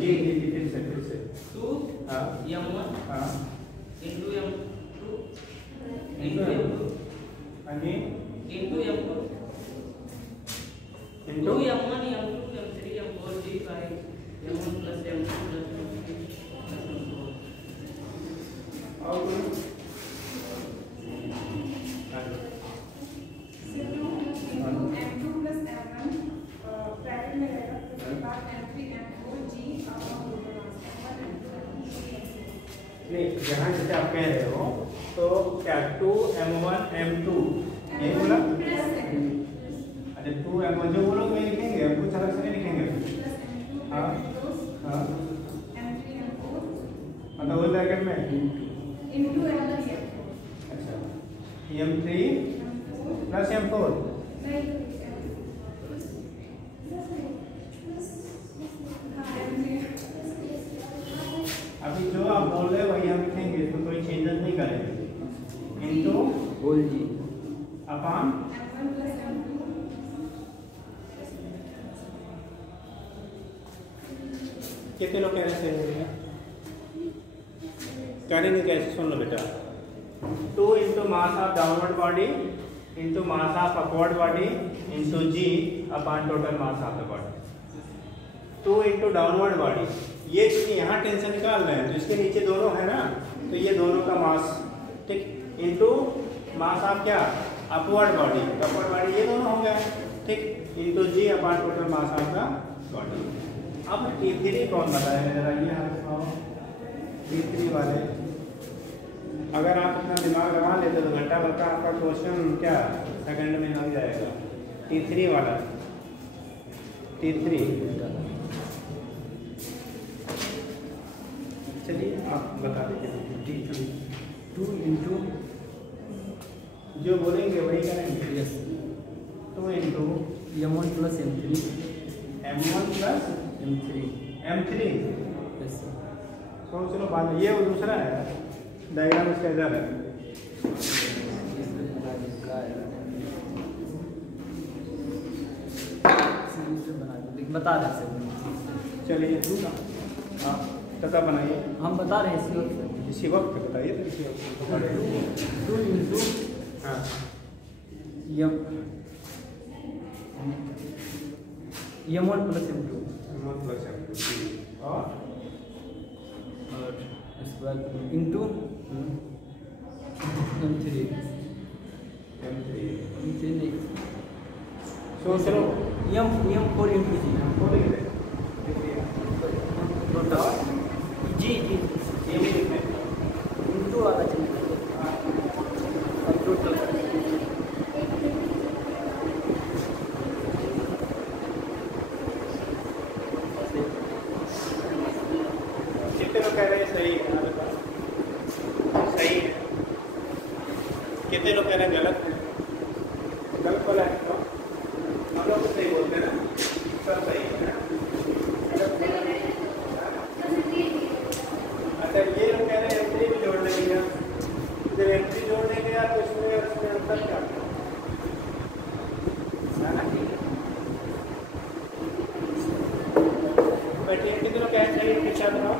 जी फिर से 2 m1 हाँ into m2 into into m4 into 2 m1 m2 m3 m4 g by m1 plus m2 plus m4 और नहीं, यहाँ जैसे आप कह रहे हो तो क्या 2m1 m2 यही बोला? अरे 2m1 जो बोलो वही लिखेंगे, हम कुछ अलग से नहीं लिखेंगे। हाँ हाँ मतलब वो ब्रैकेट में अच्छा m3 प्लस m4 अभी जो आप बोल रहे हो वही हम लिखेंगे, इसमें कोई चेंजेस नहीं करेंगे। इनटू बोल जी अपॉन कितने लोग कह रहे हैं? करेंगे कैसे? सुन लो बेटा, 2 into mass of downward body into mass of upward body into ji upon total mass of the body. 2 into downward body, ये चीज़ यहाँ टेंशन निकाल रहे हैं तो इसके नीचे दोनों है ना, तो ये दोनों का मास, ठीक, इंटू मास ऑफ क्या? अपवर्ड बॉडी, अपवर्ड बॉडी ये दोनों हो गए, ठीक, into ji upon total mass of the body. अब T3 कौन बताया जरा, ये हाथ दिखाओ। T3 वाले अगर आप अपना दिमाग लगा लेते तो घंटा भर का आपका क्वेश्चन क्या सेकंड में लग जाएगा। T3 वाला, T3 चलिए आप बता दीजिए। T3 2 इंटू जो बोलेंगे वही करेंगे। Yes 2 into m1 plus m3 m1 plus m3 yes सोच लो बाद में, ये वो दूसरा है डायग्राम इसका इधर है। बता रहे हैं चलिए दूसरा हाँ तथा बनाइए, हम बता रहे हैं इसी वक्त बताइए तो इसी वक्त 2 इंटू हाँ m1 प्लस m2 प्लस और इसके बाद इंटू m3 नहीं सोच लो m4 इंटू जी जी जी ये भी लिखते हैं इंटू वाला चाहिए टोटल कितने लोग कह रहे हैं सही है? सही है। कितने लोग कह रहे हैं गलत है? गलत वाला है तो हम लोग तो सही बोलते हैं ना, सब सही है ना? अच्छा ये लोग कह रहे हैं M3 भी जोड़ देंगे यार, जब M3 जोड़ देंगे यार तो इसमें अंतर क्या है ना? बैठिए, कितने लोग कह रहे हैं सही है? पीछे बताओ,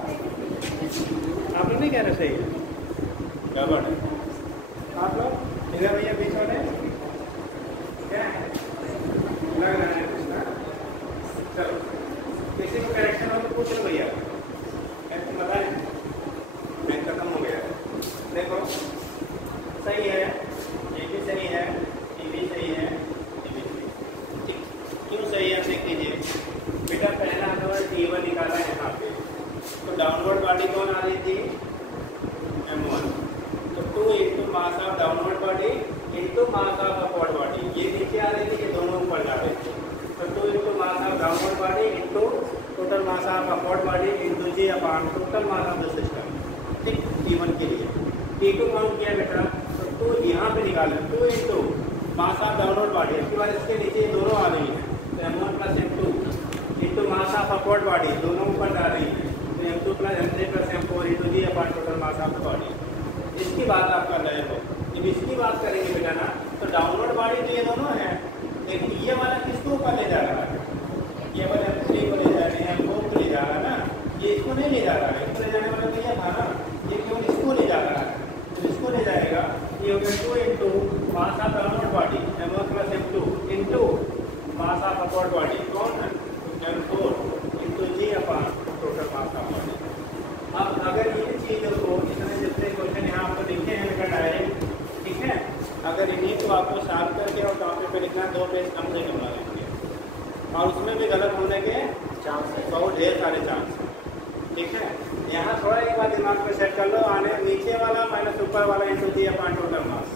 आप लोग नहीं कह रहे सही है, गड़बड़ है। आप लोग इधर भैया बीच वाले क्या है? लग रहा है कुछ ना? चलो किसी को करेक्शन हो तो पूछ लो भैया, ऐसे बताएं मैं खत्म हो गया। देखो सही है, ये भी सही है, ये भी सही है, ये भी सही, ठीक। क्यों सही है देख लीजिए बेटा, पहला हमने T1 निकाला है यहाँ पे, तो डाउनवर्ड बॉडी कौन आ रही थी? M1, तो 2 into mass of downward body into mass of upward body, ये नीचे आ रही थी कि दोनों ऊपर जा रहे थे, तो 2 into mass of downward body into total mass of upward body into ji upon total mass of the system, ठीक, T1 के लिए। T2 काउंट किया बेटा, तो 2 यहाँ पे निकालें, 2 into mass of downward body, इसके बाद इसके नीचे दोनों आ रही हैं, तो M1 plus M2 into mass of upward body, दोनों ऊपर जा रही है, तो M2 plus M3 plus M4 into ji upon total mass of the body. इसकी बात आप कर रहे हो, जब इसकी बात करेंगे बेटा ना, तो डाउनवर्ड बॉडी तो ये दोनों है, लेकिन ये वाला किसको ऊपर ले जा रहा है? ये वाला M3 को ले जा रहे हैं, M4 को ले जा रहा है ना, ये इसको नहीं ले जा रहा है, इसको ले जाने वाला तो ये था ना, ये केवल इसको ले जा रहा है, तो इसको ले जाएगा, ये हो गया 2 into mass of downward body M1 plus M2 into mass of upward body कौन है? M4 into ji upon total mass of body. अब अगर ये चीज़ को इतने जितने क्वेश्चन यहाँ आपको लिखे हैं लिखा डायरेक्ट, ठीक है, अगर इन्हीं को आपको साफ करके और कॉपी पे लिखना 2 पेज कम से कम लगेंगे, और उसमें भी गलत होने के चांस है, बहुत ढेर सारे चांस हैं, ठीक है। यहाँ थोड़ा एक बार दिमाग में सेट कर लो, आने नीचे वाला माइनस ऊपर वाला इंटू जी अपॉन टोटल मास।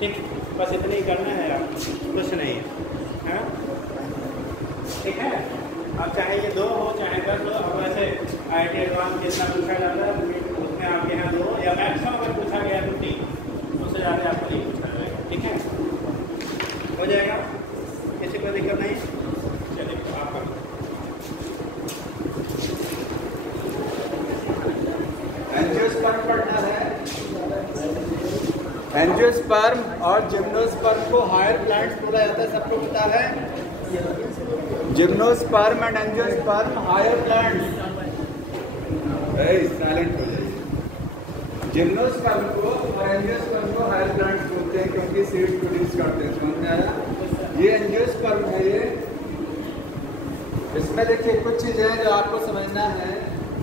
ठीक, बस इतना ही करना है यार, कुछ नहीं है, ठीक है। अब चाहे ये 2 हो चाहे 10 हो, अब वैसे IIT एडवांस जितना पूछा जाता है उसमें आपके यहाँ 2 या मैक्सिमम अगर पूछा गया तो 3, उससे ज़्यादा आपको नहीं पूछा जाएगा। ठीक है, हो जाएगा, किसी को दिक्कत नहीं। चलिए आप कर एंजियोस्पर्म पढ़ना है। एंजियोस्पर्म और जिम्नोस्पर्म को हायर प्लांट्स बोला जाता है, सबको पता है। Gymnosperm and angiosperm higher plants. Silent हो जाइए। जिम्नोस्पर्म को और एंजियोस्पर्म को हायर प्लांट्स बोलते हैं क्योंकि सीड्स प्रोड्यूस करते हैं। समझ में आया? ये एंजियोस्पर्म है। ये इसमें देखिए कुछ चीजें हैं जो आपको समझना है।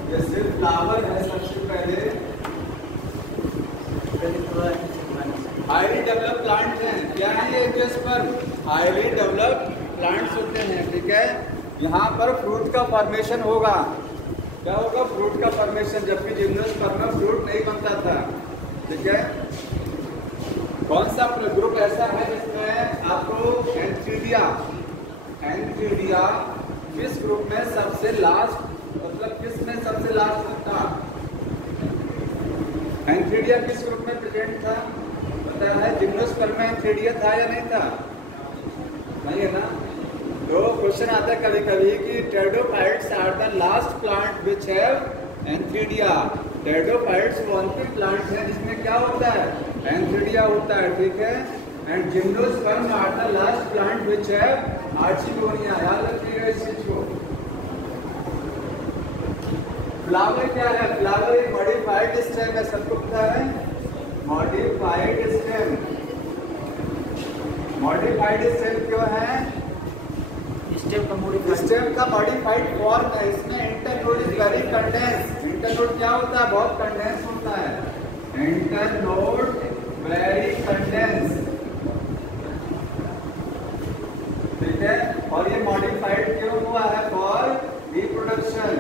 जैसे फ्लावर है, सबसे पहले हाईली डेवलप प्लांट हैं। क्या है ये एंजियोस्पर्म? हाईली डेवलप प्लांट्स होते हैं। ठीक है, यहाँ पर फ्रूट का फॉर्मेशन होगा। क्या होगा? फ्रूट का फॉर्मेशन, जबकि जिम्नोस्पर्म में फ्रूट नहीं बनता था। ठीक है, कौन सा ग्रुप ऐसा है जिसमें आपको एंथ्रीडिया किस ग्रुप में सबसे लास्ट, मतलब किस में सबसे लास्ट था? एंथ्रीडिया किस ग्रुप में प्रेजेंट था? पता है? जिम्नोस्पर्म में एंथ्रीडिया था या नहीं था? नहीं है ना? तो क्वेश्चन आता है कभी कभी कि pteridophytes are the last plant which have antheridia. Pteridophytes वो अंतिम प्लांट है जिसमें क्या होता है? एंथ्रीडिया होता है। ठीक है, and gymnosperm are the last plant which have archegonia. याद रखिएगा इस चीज को। फ्लावर क्या है? फ्लावर एक मॉडिफाइड स्टेम है, सबको पता है? Modified stem. मॉडिफाइड स्टेम क्यों है? स्टेम का मॉडिफाइड फॉर्म है। इसमें internode is very condense. Internode क्या होता है? बहुत कंडेंस होता है। Internode very condense. ठीक है, और ये मॉडिफाइड क्यों हुआ है? For reproduction.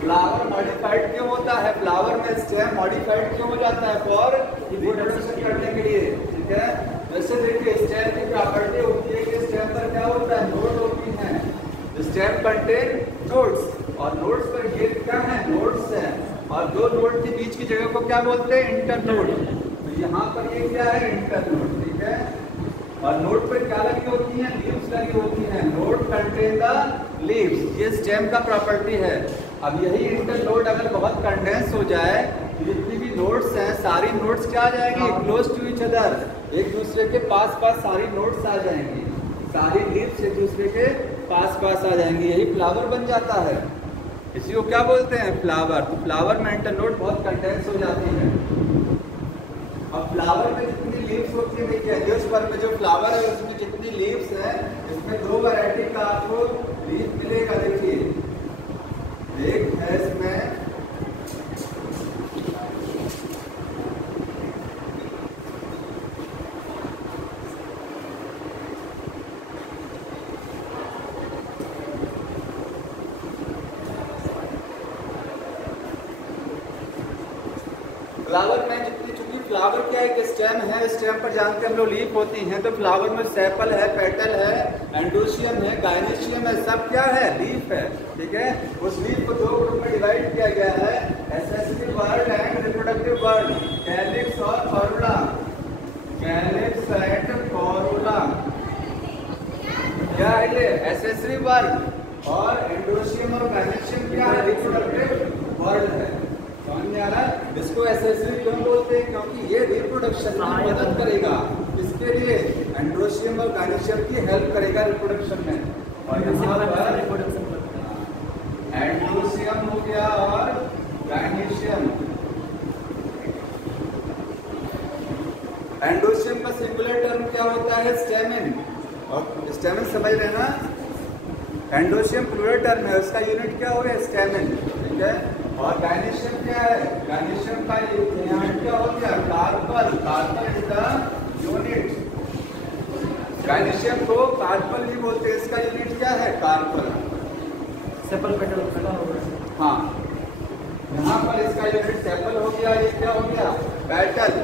फ्लावर मॉडिफाइड क्यों होता है? फ्लावर में स्टेम मॉडिफाइड क्यों हो जाता है? फॉर रिप्रोडक्शन करने के लिए। ठीक है, वैसे देखिए स्टेम की प्रॉपर्टी होती है कि स्टेम पर क्या होता है? नोड होती हैं। स्टेम कंटेन नोड्स, और नोड्स पर ये क्या है? नोड्स है, और 2 नोड के बीच की जगह को क्या बोलते हैं? इंटरनोड। तो यहाँ पर ये क्या है? इंटरनोड। ठीक है, और नोड पर क्या लगी होती हैं? लीव्स लगी होती हैं। नोड कंटेन द लीव्स, ये स्टेम का प्रॉपर्टी है। अब यही इंटरनोड अगर बहुत कंडेंस हो जाए, जितनी भी नोड्स हैं सारी नोड्स क्या आ जाएंगी? क्लोज टू ईच अदर, एक दूसरे के पास सारी नोड्स आ जाएंगी। सारी लीव्स एक दूसरे के पास आ जाएंगी, यही फ्लावर बन जाता है। इसी को क्या बोलते हैं? फ्लावर। तो फ्लावर में इंटरनोड बहुत कंडेंस हो जाती है। अब फ्लावर में जितनी लीव्स होती है, देखिए एंजियोस्पर्म में जो फ्लावर है उसमें जितनी लीव्स है, इसमें 2 वैरायटी का आपको लीव मिलेगा। देखिए एक है इसमें फ्लावर में जितनी, चूंकि फ्लावर क्या है? स्टेम है, स्टेम पर जानते हैं हम लोग लीफ होती हैं। तो फ्लावर में सेपल है, पेटल है, एंडोशियम है, गायनेशियम है, सब क्या है? लीफ है। ठीक है, उस लीफ को 2 ग्रुप में डिवाइड किया गया है, excessive word and reproductive word. Calyx और कॉरुला। कैलिक्स एंड कॉरुला क्या है? ये एसेसिव वर्ड, और एंडोशियम और गायनेशियम क्या है? रिप्रोडक्टिव वर्ड है। समझ में आ रहा है? इसको एसेसिव क्यों बोलते हैं? क्योंकि ये रिप्रोडक्शन में मदद करेगा। इसके लिए एंड्रोशियम और गायनेशियम की हेल्प करेगा रिप्रोडक्शन में। और यहाँ पर एंड्रोशियम हो गया और गायनेशियम। एंडोशियम का सिंगुलर टर्म क्या होता है? स्टेमिन। और स्टेमिन समझ लेना, एंडोशियम प्लूरल टर्म है, उसका यूनिट क्या हो गया? स्टेमिन। ठीक है, और गायनेशियम क्या है? गायनेशियम का यूनिट क्या हो गया? Carpel. Carpel is the unit. Gynoecium को कार्पल भी बोलते हैं, इसका यूनिट क्या है? कार्पल। सेपल पेटल हाँ, यहाँ पर इसका यूनिट सेपल हो गया, ये क्या हो गया, पेटल।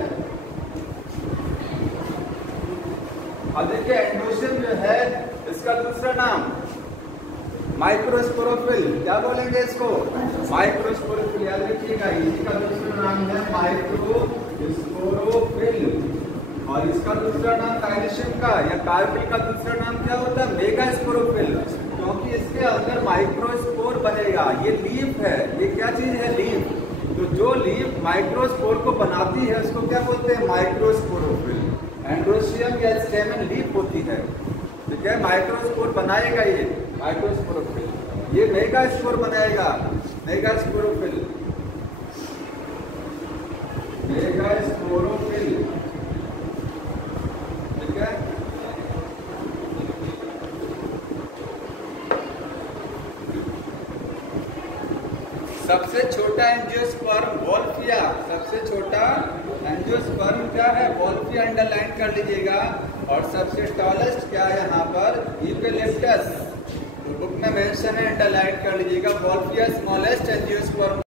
अब देखिए एंडोसियम जो है इसका दूसरा नाम माइक्रोस्पोरोफिल, क्या बोलेंगे इसको, माइक्रोस्पोरोफिल, याद रखिएगा, इसी का दूसरा नाम है माइक्रोस्पोरोफिल। और इसका दूसरा नाम काइनेशियम का या कार्पिल का दूसरा नाम क्या होता है, मेगास्पोरोफिल, क्योंकि इसके अंदर माइक्रोस्पोर बनेगा। ये लीफ है, ये क्या चीज है, लीफ। तो जो लीफ माइक्रोस्पोर को बनाती है उसको क्या बोलते हैं, माइक्रोस्पोरोफिल। एंड्रोसियम या स्टेमन लीफ होती है, ठीक है, माइक्रोस्पोर बनाएगा ये माइक्रोस्पोरोफिल। ये मेगास्पोर बनाएगा, मेगास्पोरोफिल, मेगास्पोरोफिल, ठीक है। सबसे छोटा एंजियोस्पर्म वोल्फिया, सबसे छोटा एंजियोस्पर्म क्या है, वोल्फिया, अंडरलाइन कर लीजिएगा। और सबसे टॉलेस्ट क्या है यहाँ पर, यूकेलिप्टस, तो बुक में मेंशन है, अंडरलाइन कर लीजिएगा, वोल्फिया स्मॉलेस्ट एंजियोस्पर्म।